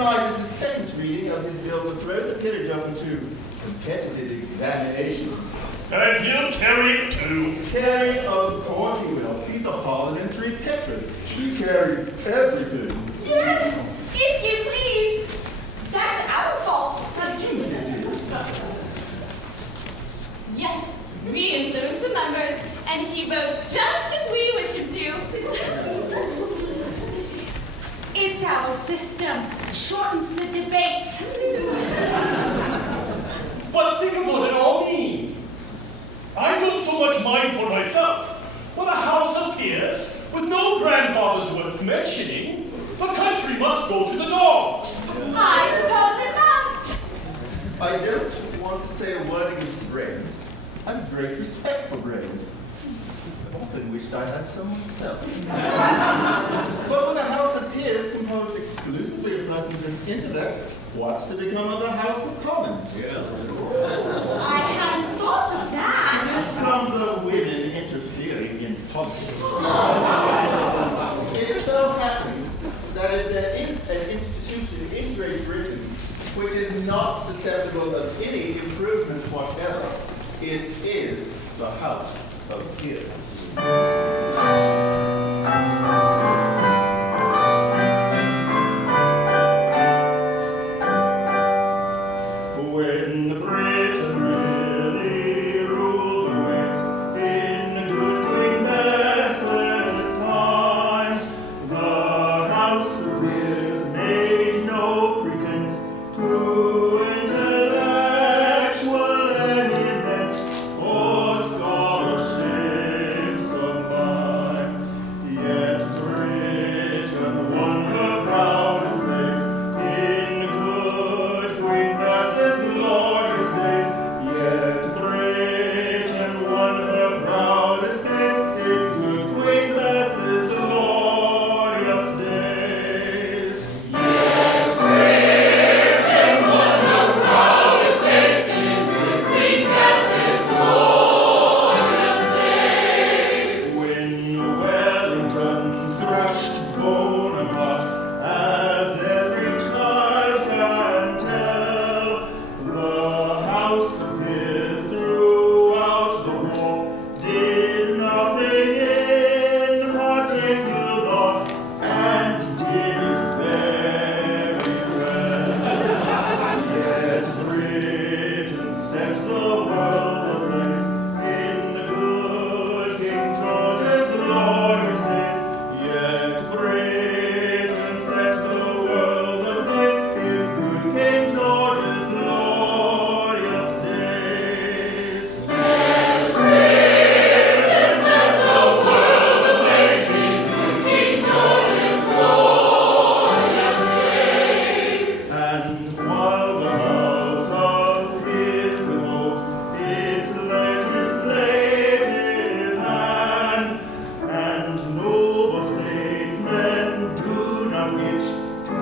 tonight is the second reading of his bill to throw the peerage open to competitive examination. And he'll carry it too. Carry, of course he will. He's a parliamentary petrol. She carries everything. Yes, if you please. That's our fault. Yes, we influence the members, and he votes just as we wish him to. It's our system. Shortens the debate. But think of what it all means. I don't so much mind for myself. When a house appears with no grandfathers worth mentioning, the country must go to the dogs. I suppose it must. I don't want to say a word against brains. I have great respect for brains. I've often wished I had some myself. But when a house appears composed exclusively of persons of intellect, what's to become of the House of Commons? I hadn't thought of that. This comes of women interfering in politics. It so happens that if there is an institution in Great Britain which is not susceptible of any improvement whatever, it is the House of Peers. When Britain really ruled the waves in the good Queen Bess's time, the House of Peers made no pretense to intellectual eminence or scholarships of mine. Yet Britain won her proudest days in good Queen Bess's glorious days. Yet Britain won her proudest days in good Queen Bess's glorious days. Yes, Britain won her proudest days in good Queen Bess's glorious days. When Wellington thrashed Bonaparte, as every child can tell, the House of Peers throughout the war did nothing in particular, and did it very well. Yet Britain set the world ablaze in the good King George's glorious days. Yet Britain set the world ablaze in good King George's glorious days. Yes, Britain set the world ablaze in good King George's glorious days. And while the House of Peers remote its legislative hand, and noble statesmen do not wish to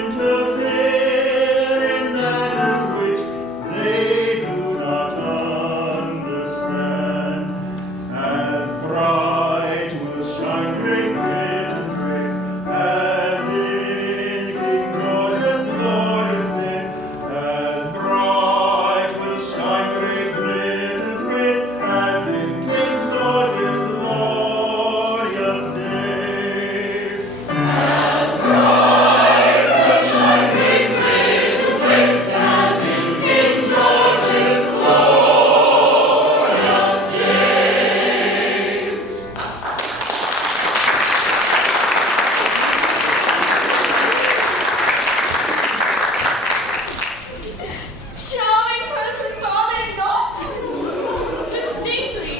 interfere in matters which they do not understand, as bright will shine Great Britain's rays as in King George's glorious days, as bright will shine Great Britain's rays as in King George's glorious days. As bright will shine Great Britain's rays as in King George's glorious days. Charming persons, are they not? Distinctly,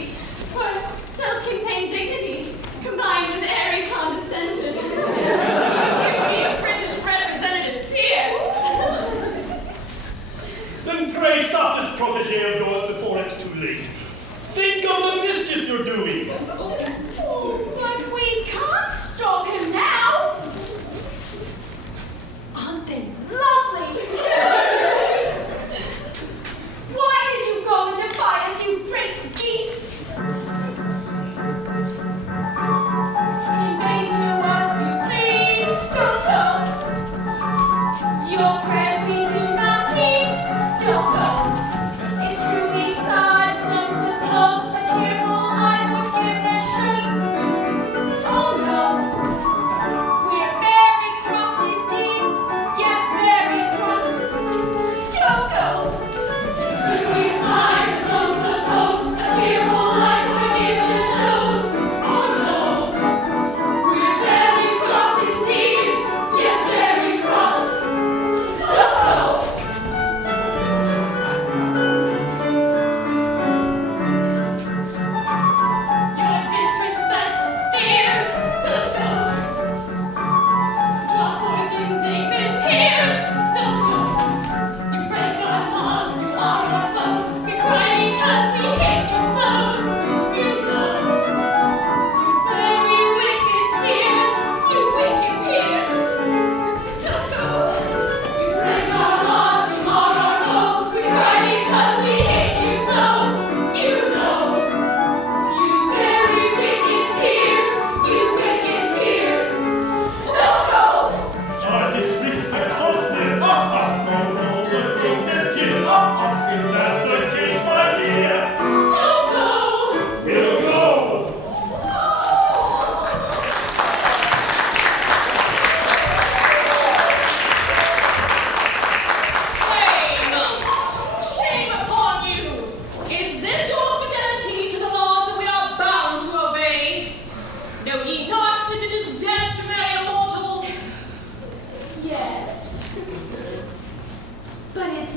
for self-contained dignity combined with airy condescension. Give me a British representative peer. Then pray stop this protégé of yours before it's too late. Think of the mischief you're doing. But we can't stop him now. Aren't they lovely? Why did you go and defy us, you great beast? You may do as you please. Don't go.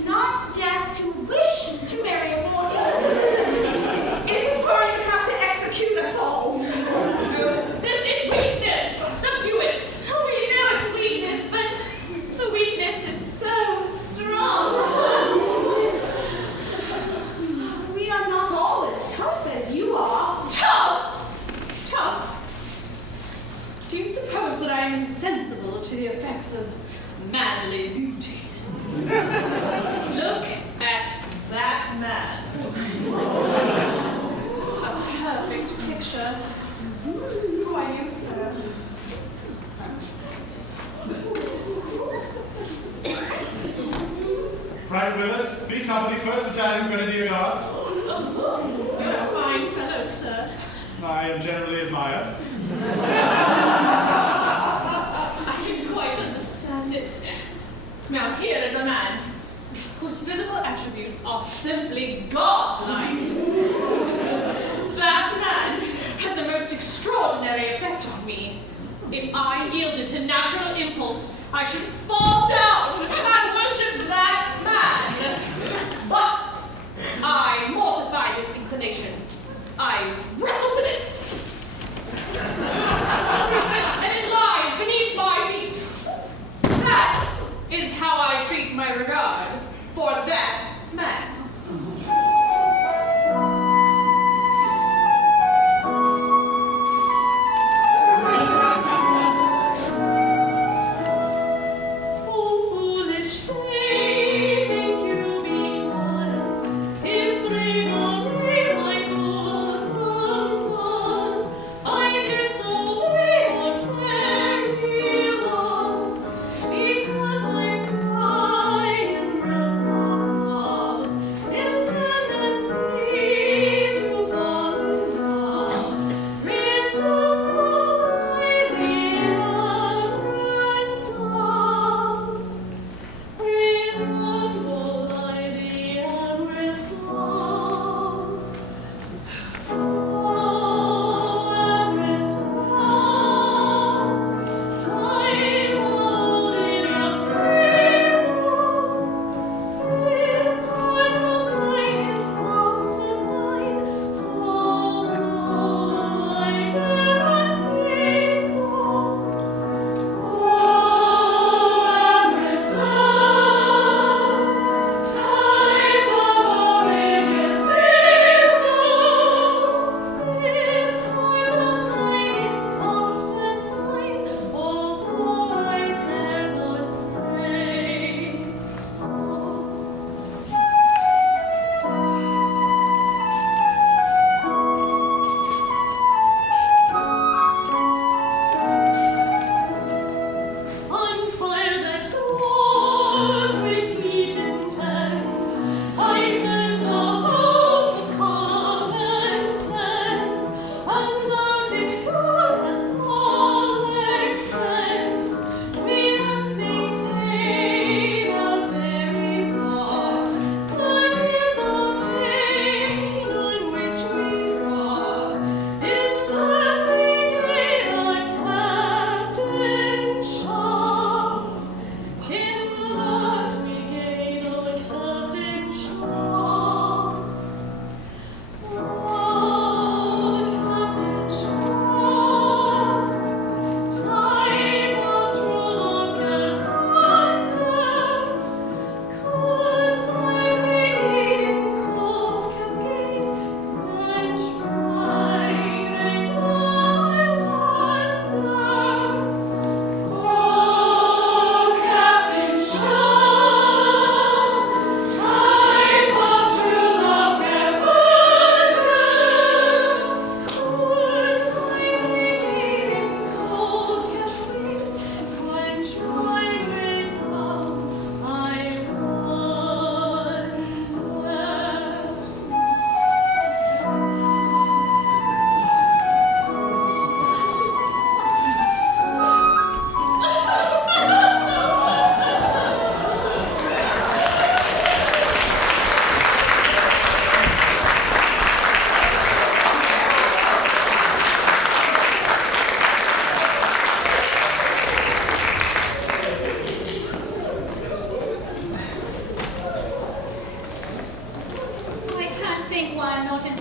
not death to wish to marry a mortal. If it were, you'd have to execute us all. This is weakness! Subdue it! We know it's weakness, but the weakness is so strong. We are not all as tough as you are. Tough! Tough! Do you suppose that I am insensible to the effects of manly beauty? Look at that man. A perfect picture. Who are you, sir? Frank Willis, B Company, 1st Battalion, Grenadier Guards. You're a fine fellow, sir. I am generally admired. I can quite understand it. Now here is a man whose physical attributes are simply godlike. That man has a most extraordinary effect on me. If I yielded to natural impulse, I should fall down and worship that man. But I mortify this inclination. I wrestle with it. And it lies beneath my feet. That is how I treat my regard for that man. Oh, foolish thing, think you be honest? His brain will be my fools.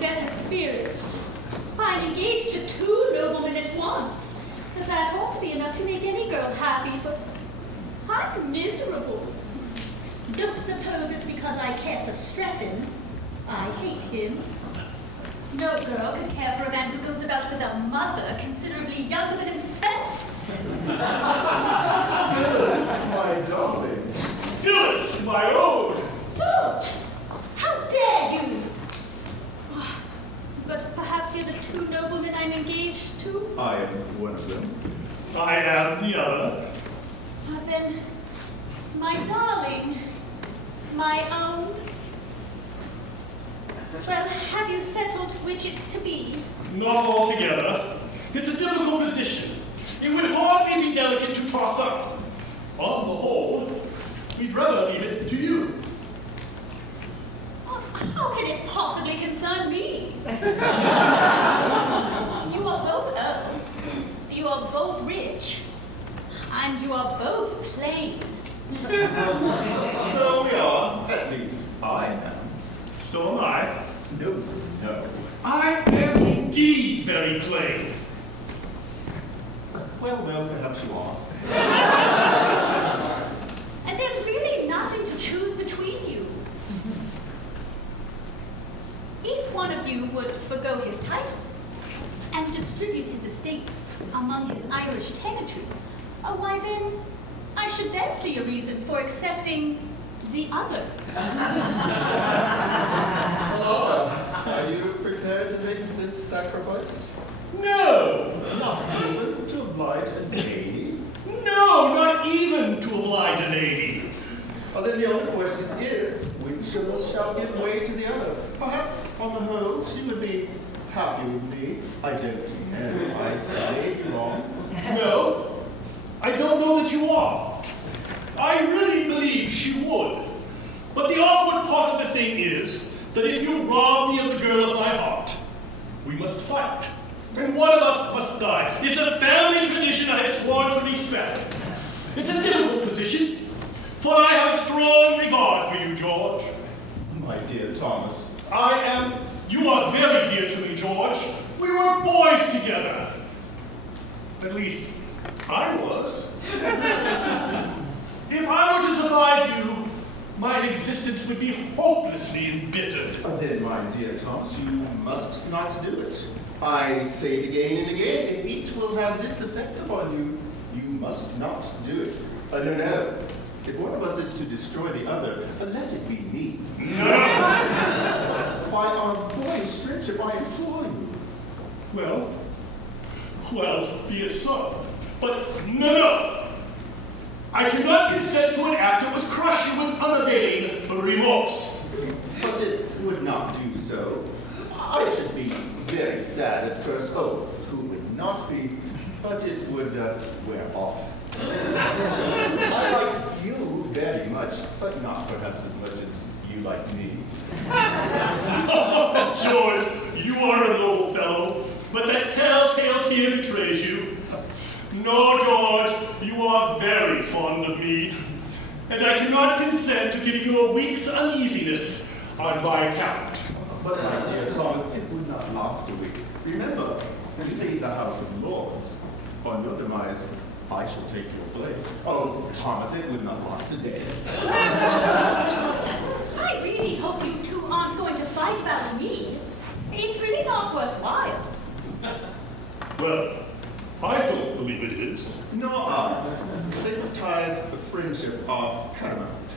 better spirits. I'm engaged to 2 noblemen at once. That ought to be enough to make any girl happy, but I'm miserable. Don't suppose it's because I care for Strephon. I hate him. No girl could care for a man who goes about with a mother considerably younger than himself. Phyllis, my darling. Phyllis, my own. Don't! How dare you! But perhaps you're the 2 noblemen I'm engaged to? I am one of them. I am the other. Then, my darling, my own. Well, have you settled which it's to be? Not altogether. It's a difficult position. It would hardly be delicate to toss up. On the whole, we'd rather leave it to you. How can it possibly concern me? You are both earls. You are both rich. And you are both plain. So we are. At least I am. So am I. No, no. I am indeed very plain. Well, perhaps you are. And there's really nothing to choose between you. If one of you would forgo his title and distribute his estates among his Irish tenantry, why then, I should then see a reason for accepting the other. Are you prepared to make this sacrifice? No! Not even to oblige a lady? No, not even to oblige a lady. Well, then the only question is, which of us shall give way to the other? Perhaps, on the whole, she would be happy with me. I don't know. I may be wrong. No, I don't know that you are. I really believe she would. But the awkward part of the thing is that if you rob me of the girl of my heart, we must fight. And one of us must die. It's a family tradition I have sworn to respect. It's a difficult position, for I have strong regard for you, George. My dear Thomas. You are very dear to me, George. We were boys together. At least, I was. If I were to survive you, my existence would be hopelessly embittered. Then, my dear Thomas, you must not do it. I say it again and again, and each will have this effect upon you. You must not do it. No. If one of us is to destroy the other, let it be me. No! By our boyish friendship, I implore you. Well, be it so. But no! I cannot consent to an act that would crush you with unavailing remorse. But it would not do so. I should be very sad at first. Oh, who would not be? But it would wear off. I like you very much, but not perhaps as much as you like me. George, you are a noble fellow, but that telltale tear betrays you. No, George, you are very fond of me, and I cannot consent to giving you a week's uneasiness on my account. But my dear Thomas, it would not last a week. Remember, you leave the House of Lords. On your demise, I shall take your place. Oh, Thomas, it would not last a day. I really hope you 2 aren't going to fight about me. It's really not worthwhile. Well, I don't believe it is. Nor I. Sacred ties of friendship are paramount.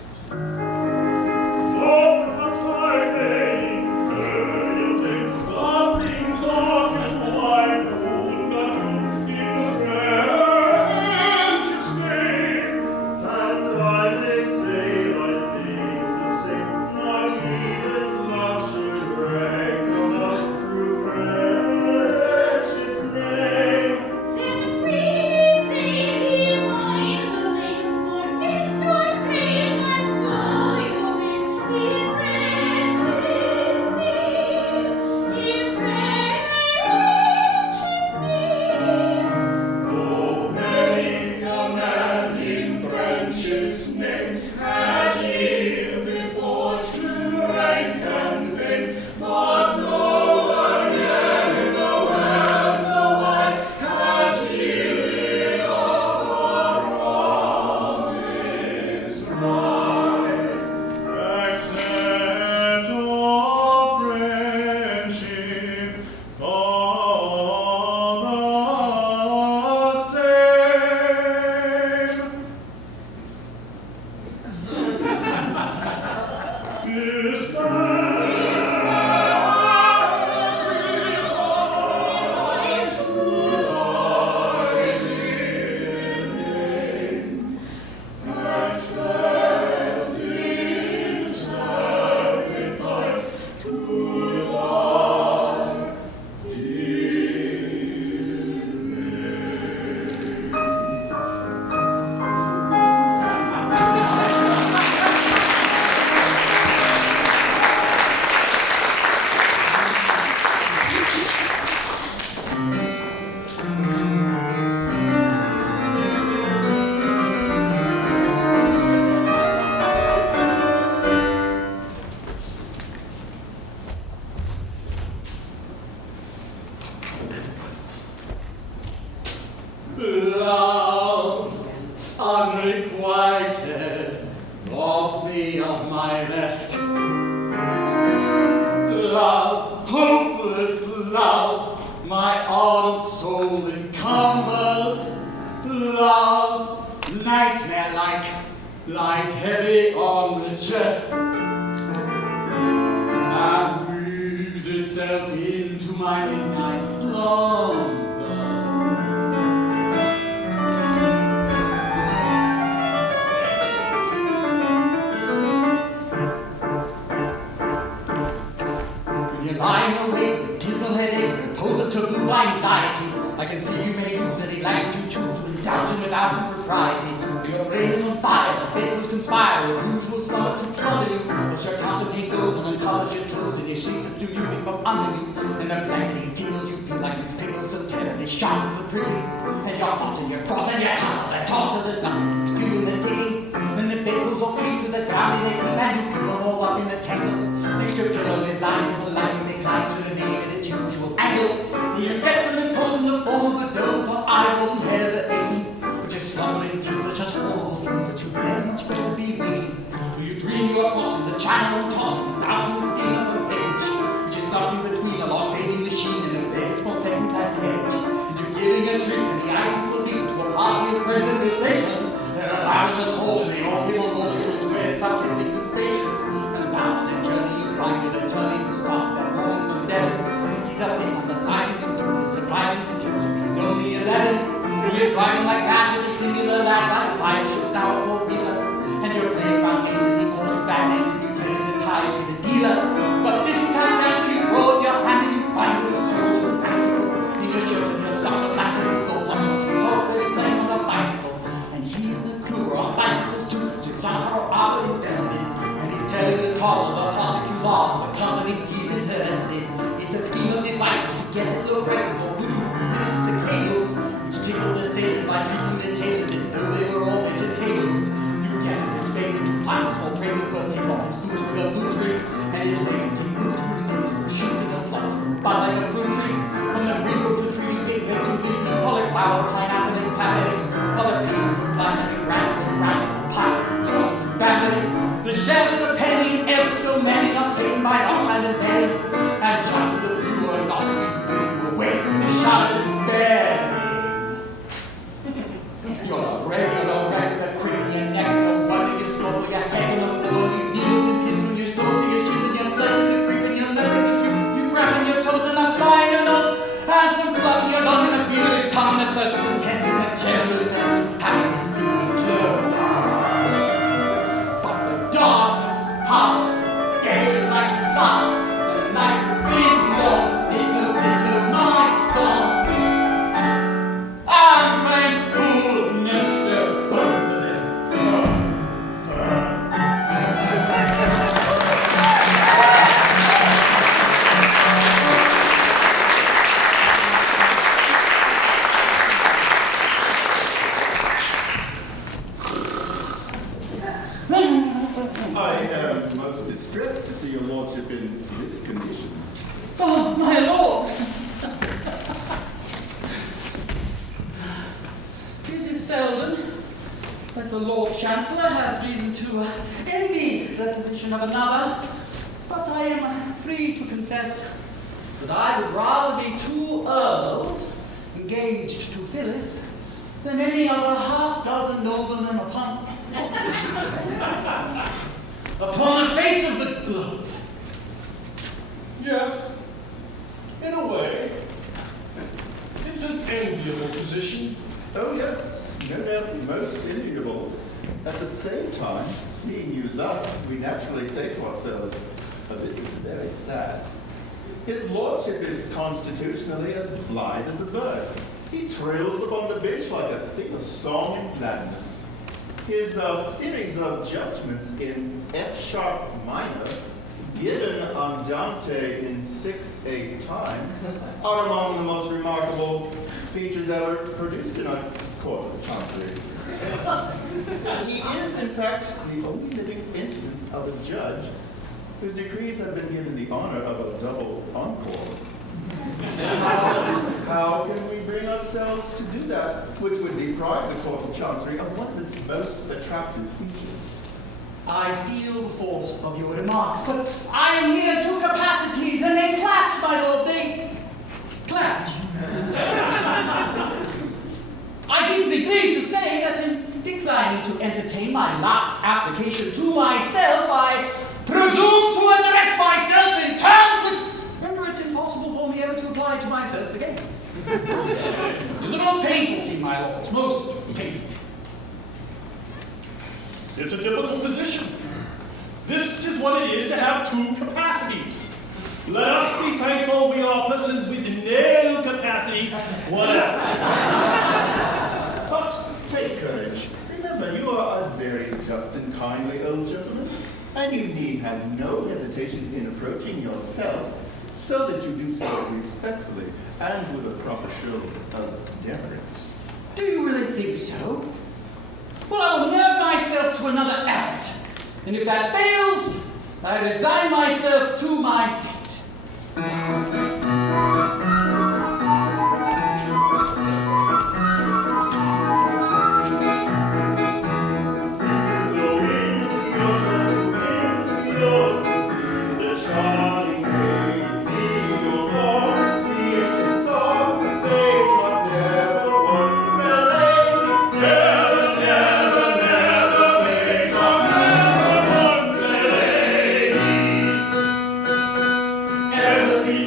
Oh, perhaps I may incur your blame. The things of you I would not do in friendship's name. And I may say I think the same, not even love should rank above through friendship's name. Then freely be mine the name, forget your praise my rest. Love, hopeless love, my ardent soul encumbers. Love, nightmare-like, lies heavy on the chest, and weaves itself into my midnight slumbers. When you're lying awake with dismal headache, reposes to blue anxiety, I can see you may use any language you choose to indulge in without impropriety. Your brain is on fire, the bedrooms conspire, your usual stomach to plunder you. As your counterpane goes and uncovers your toes, and your sheets are moving from under you. And the blanketing tingles, you feel like it's pickles so terribly sharp as the prickly. And you're hot and you're cross and you're tunnel and tossed, there's nothing to do in the digging. Then the bed goes all creep to the ground and they keep and you people all up in a tangle. Next your pillow is lying to the light and declines to the knee at its usual angle. You get them and pull in the form of a dove for eyeballs and head of the aching. But your slumbering teeth are just horrible dreams that you'd very much better be waking. Do you dream you are crossing the channel and tossing out to the skin of a bench, which is something between a large bathing machine and a very small second-class hedge. And you're giving a drink and the ice will lead to a party of friends and relations. They're allowing us home and they all give on board to square such ridiculous stations. And bound on their journey you find an attorney who started that morning from Devon. He's a bit on the side of you, he's surprising and tells you he's only 11. You're driving like that with a singular lad by the pilot ship's now a four-wheeler. And you're playing around games and he calls you back then and you turn the tires to the dealer. But this comes down to you throw up your hand and you find it was cold as an icicle. In your shirt and your socks are lasso, go watch us, he's already playing on a bicycle. And he and the crew are on bicycles too, just on how our investment. And he's telling the toss of the particulars of the company he's interested in. It's a scheme of devices to get at low prices or voodoo the cables, which tickle the sailors by treating the tailors as though they were all entertainers. You get him to fade into plant a small trade will take off his boots with a boot tree, and his leg to root his nose from shooting a blossom, but like a fruit tree. From the green roof of the tree you get grapes and blue pea, cauliflower, pineapple, and clambers. Other pieces of lunch and round and plastic guns and bandits. The shells of the penny, ever so many are taken by Alpenrose and Penny, and just as the few are not to keep you away from the shout of despair. You're a regular rag with a crick in your neck, no wonder you swallow your head on the floor, you needles and pins when you're sore to your shins and your flesh is creeping, your legs are trip, you grabbing your toes and I'm flying your nose, and some blood in your lung and a feverish tongue and a thirst for intense and a jealous and happy sleeping clover. But the darkness is past, it's gay like glass, and the night is big long, ditto my song. And thank goodness they're both of them over. I am most distressed to see your lordship in this condition. Oh, my lords! It is seldom that the Lord Chancellor has reason to envy the position of another, but I am free to confess that I would rather be 2 earls engaged to Phyllis than any other half-dozen noblemen upon the face of the globe. Yes, in a way. It's an enviable position. Oh yes, no doubt most enviable. At the same time, seeing you thus, we naturally say to ourselves, oh, this is very sad. His lordship is constitutionally as blithe as a bird. He trills upon the bench like a thing of song and gladness. His series of judgments in F-sharp minor, given Andante in 6/8 time, are among the most remarkable features ever produced in a court of chancery. He is, in fact, the only living instance of a judge whose decrees have been given the honor of a double encore. How can we bring ourselves to do that, which would deprive the court of chancery of one of its most attractive features? I feel the force of your remarks, but I am here in two capacities, and they clash, my lord, they clash. I deeply grieve to say that in declining to entertain my last application to myself, I presume to address myself in terms that render it impossible for me ever to apply to myself again. It was a most painful scene, my lords, most painful. It's a difficult position. This is what it is to have two capacities. Let us be thankful we are persons with no capacity whatever. But take courage. Remember, you are a very just and kindly old gentleman, and you need have no hesitation in approaching yourself, so that you do so respectfully and with a proper show of deference. Do you really think so? Well, I will nerve myself to another effort, and if that fails, I resign myself to my fate. Every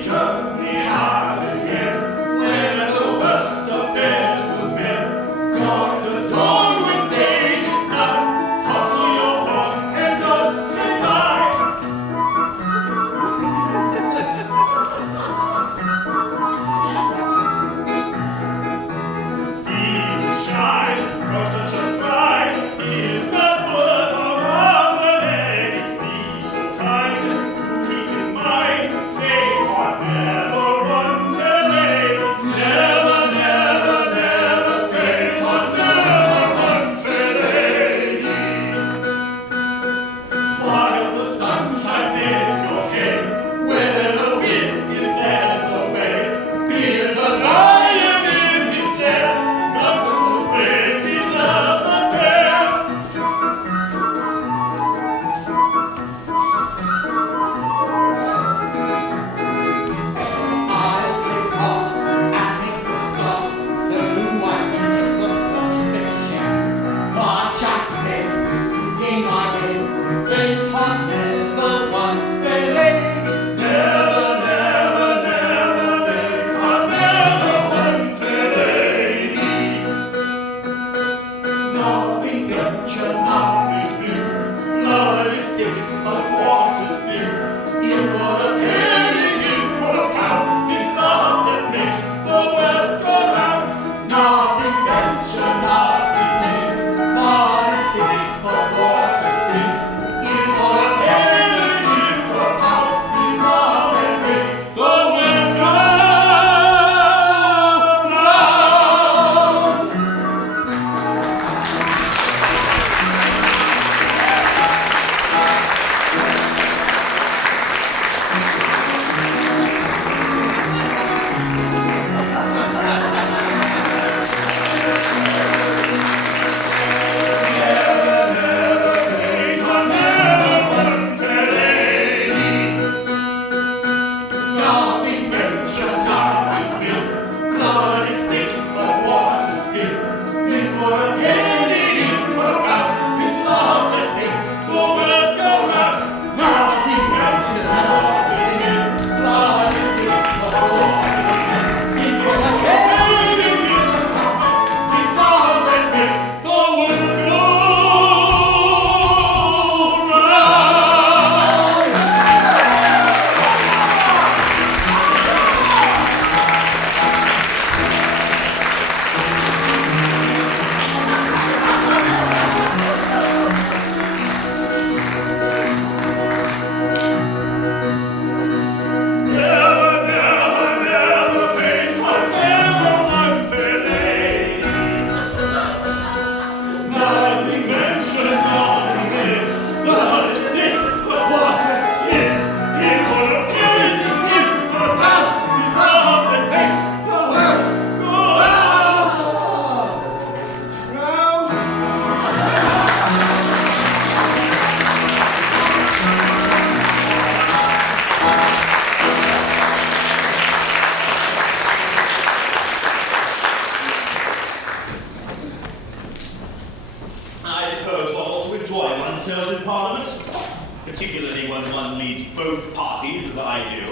one leads both parties as I do.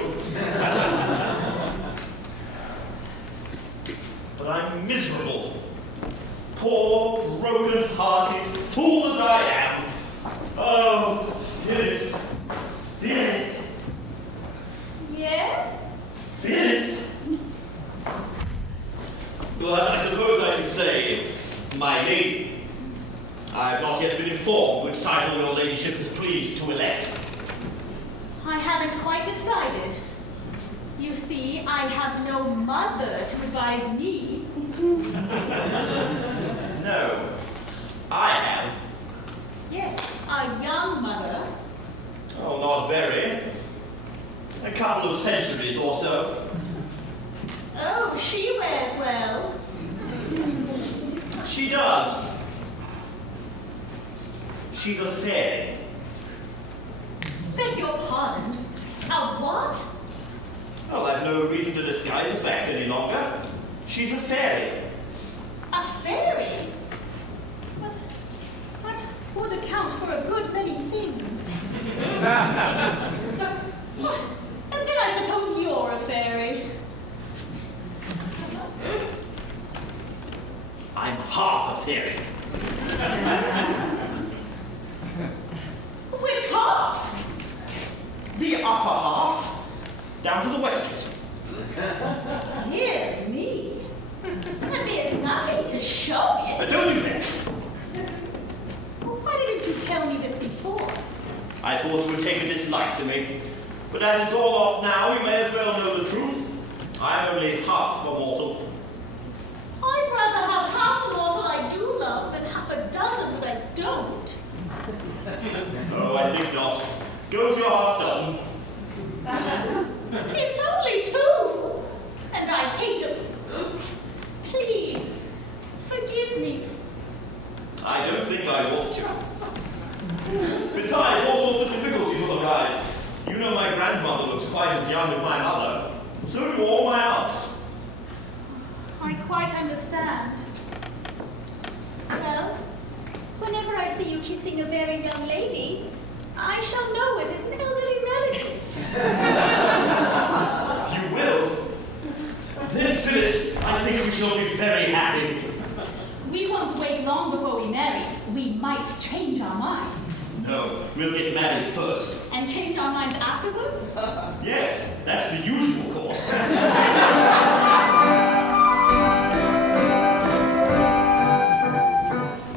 But I'm miserable. Poor, broken-hearted fool as I am. Oh, Phyllis. Phyllis. Yes? Phyllis. But I suppose I should say, my lady. I have not yet been informed which title your ladyship is pleased to elect. I haven't quite decided. You see, I have no mother to advise me. No, I have. Yes, a young mother. Oh, not very. A couple of centuries or so. Oh, she wears well. She does. She's a fairy. Beg your pardon. A what? Well, I've no reason to disguise the fact any longer. She's a fairy. A fairy? Well, that would account for a good many things. And then I suppose you're a fairy. I'm half a fairy. Which half? The upper half, down to the waistcoat. Dear me. And there's nothing to show it. Don't do that. Why didn't you tell me this before? I thought you would take a dislike to me. But as it's all off now, you may as well know the truth. I'm only half a mortal. I'd rather have half a mortal I do love than half a dozen that I don't. Oh, I think not. Go to your half dozen. It's only two, and I hate them. Please, forgive me. I don't think I ought to. Besides, all sorts of difficulties will arise. You know my grandmother looks quite as young as my mother. So do all my aunts. I quite understand. Well, whenever I see you kissing a very young lady, I shall know it is an elderly relative. You will? Then, Phyllis, I think we shall be very happy. We won't wait long before we marry. We might change our minds. No, we'll get married first. And change our minds afterwards? Yes, that's the usual course.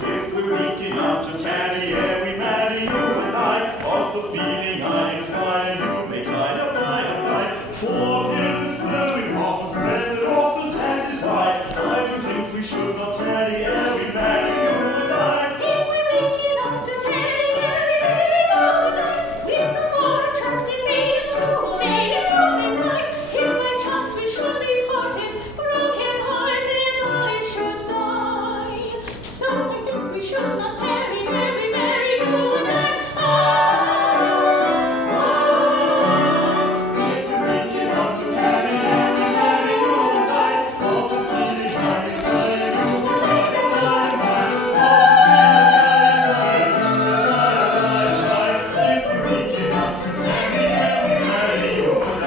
If we're weak enough to tarry ere we marry you and I, of the feeling I inspire you may tide up by. 4 years of flowing offers, blessed offers, taxes by. I do think we should not tarry ere we marry you and I. If we're weak enough to tarry ere we marry you and I, with the more attractive maiden to whom maiden you may fly. If by chance we should be parted, broken-hearted I should die. So I think we should not tarry ere we marry you and I. If we're weak enough to tarry ere we marry you and I, of the feeling I inspire you may tide up by. If we're weak enough to tarry ere we marry you and I, of the feeling I inspire you may tide up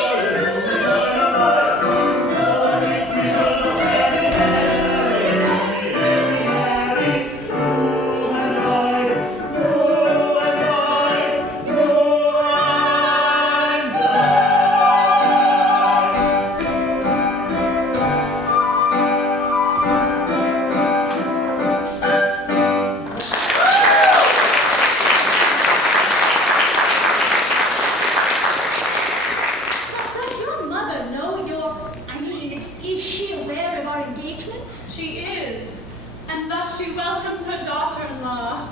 by. So I think we should not tarry ere we marry you and I. Does your mother know is she aware of our engagement? She is, and thus she welcomes her daughter-in-law.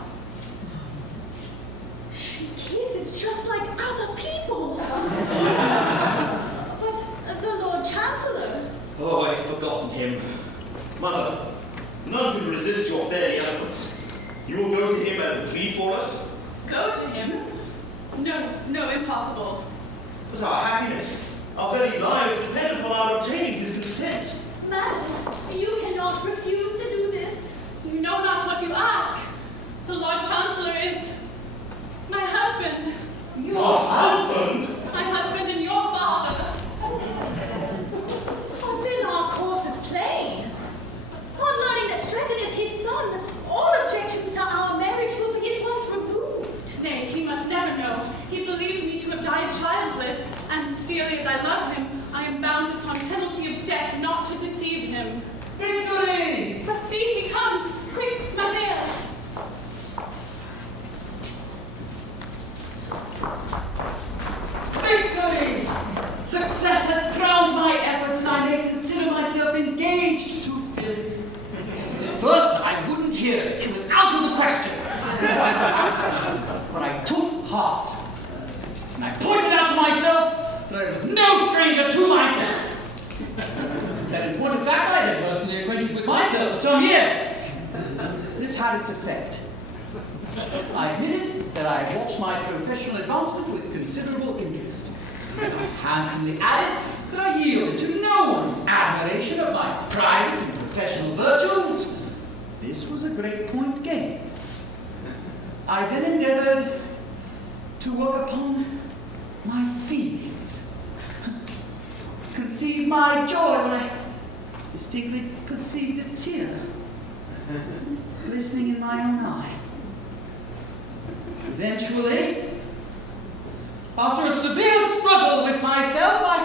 She kisses just like other people. But the Lord Chancellor. Oh, I've forgotten him. Mother, none can resist your fairy eloquence. You will go to him and plead for us? Go to him? No, impossible. But our happiness, our very lives depend upon our obtaining his consent. Madam, you cannot refuse to do this. You know not what you ask. The Lord Chancellor is my Your husband? My husband and your father. Then our course is plain. On learning that Strephon is his son, all objections to our marriage will be at once removed. Nay, he must never know. He believes me to have died childless, and dearly as I love him, I am bound upon penalty of death not to deceive him. Victory! But see, he comes. Quick, my veil. Victory! Success has crowned my efforts, and I may consider myself engaged to Phyllis. At first, I wouldn't hear it. It was out of the question. But I took heart, and I pointed out to myself that I was no stranger to myself. That in point of fact, I had been personally acquainted with myself for some years. This had its effect. I admitted that I had watched my professional advancement with considerable interest. I handsomely added that I yielded to no one in admiration of my private and professional virtues. This was a great point gained. I then endeavored to work upon my feelings. Conceive my joy when I distinctly perceived a tear glistening in my own eye. Eventually, after a severe struggle with myself, I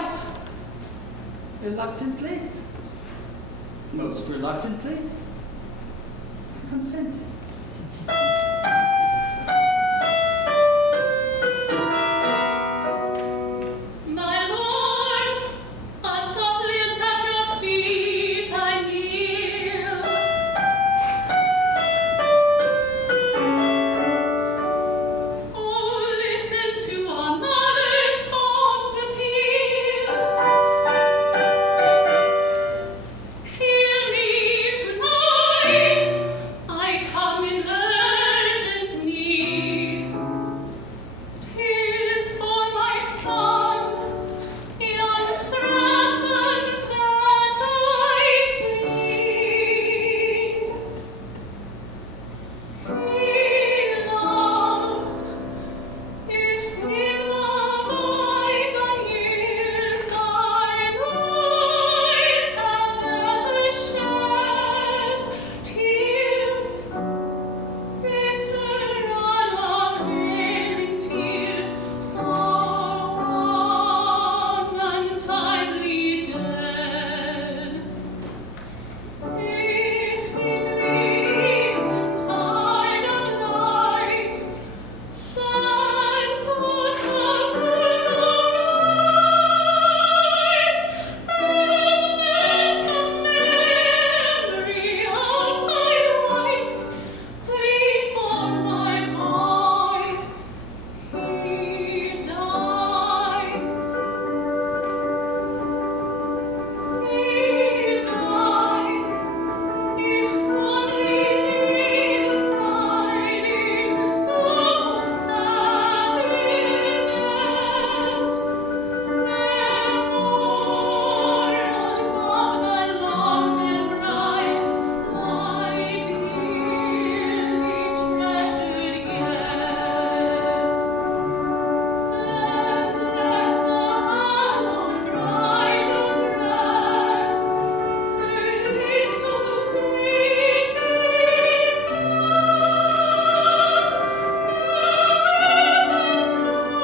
reluctantly, most reluctantly, consented. My lord, I softly touch your feet, I kneel. Oh, listen to our mother's fond appeal. Hear me tonight, I come in urgent need. 'Tis for my son, young Strephon, that I plead. He loves, if in the bygone years thine eyes have ever shed tears, bitter unavailing tears for one untimely dead. If in the tide of life sad thoughts of her arise, and let the memory of my wife plead for my boy, he dies. He dies, if only inside in somewhat cabinet, memorials of the long dead bride lie dearly treasured yet. Then let the hallowed bridal dress her little dainty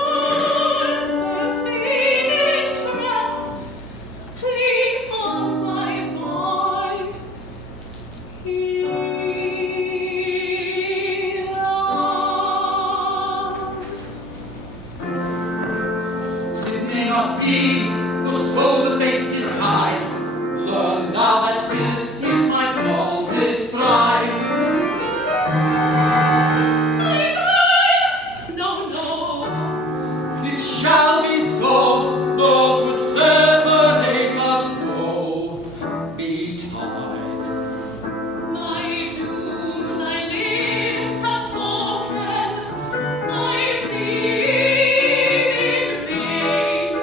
flowers, her finished dress, plead for my boy, he loves. It may not be, for so the base decide. Learn now that Phyllis is my promised bride. My bride! No, no. It shall be so, those would separate us woe betide. My doom thy lips have spoken, I plead in vain.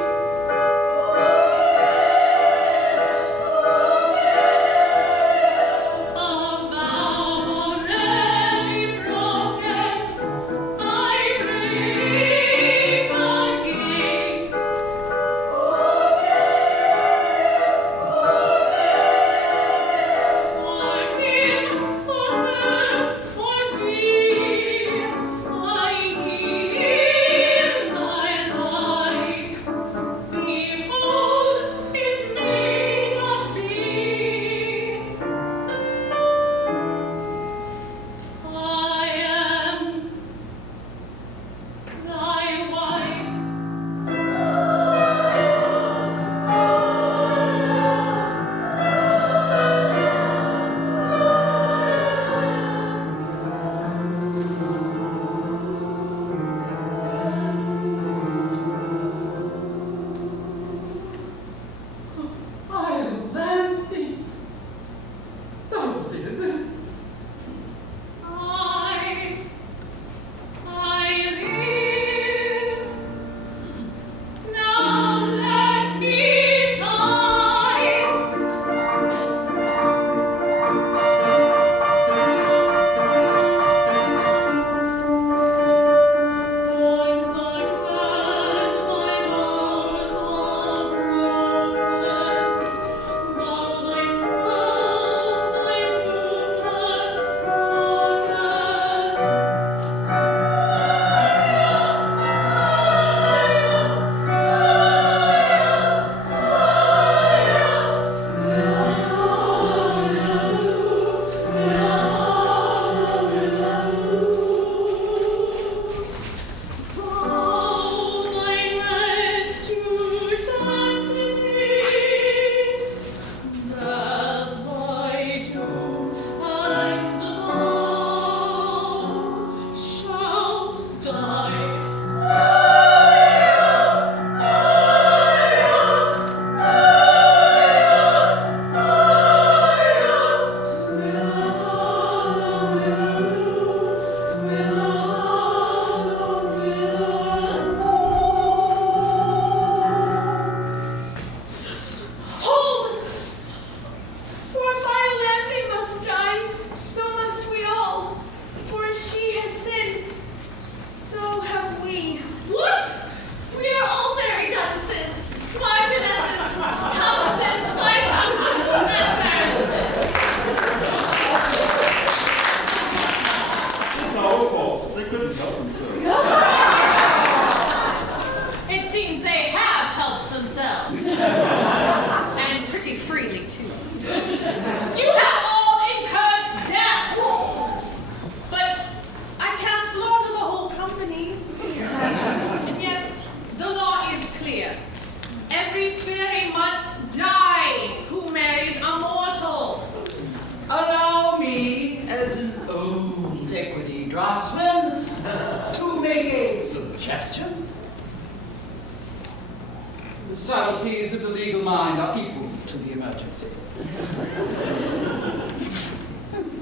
subtleties of the legal mind are equal to the emergency.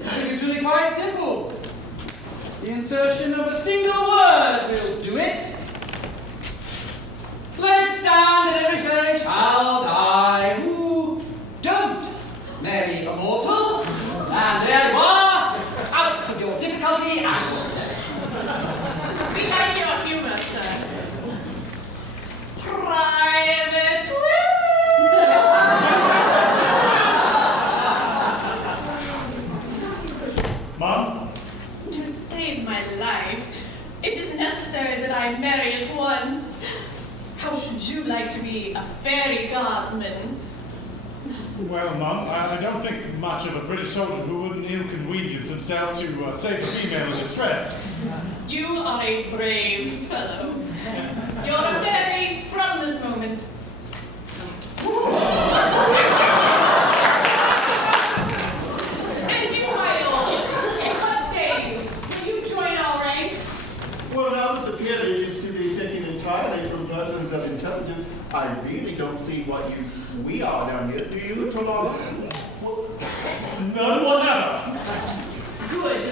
It is really quite simple. The insertion of a single word will do it. Let it stand that every fairy child I who don't marry a mortal, and there you are, out of your difficulty and We like your humor, sir. Private Mom? To save my life, it is necessary that I marry at once. How should you like to be a fairy guardsman? Well, Mum, I don't think much of a British soldier who wouldn't inconvenience himself to save a female in distress. You are a brave fellow. You're a fairy from this moment. And you, Iolanthe, what say you? Will you join our ranks? Well, now that the peerage is to be taken entirely from persons of intelligence, I really don't see what use we are down here. Do you, Trelawney? None whatever. Good.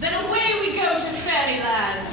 Then away we go to fairyland.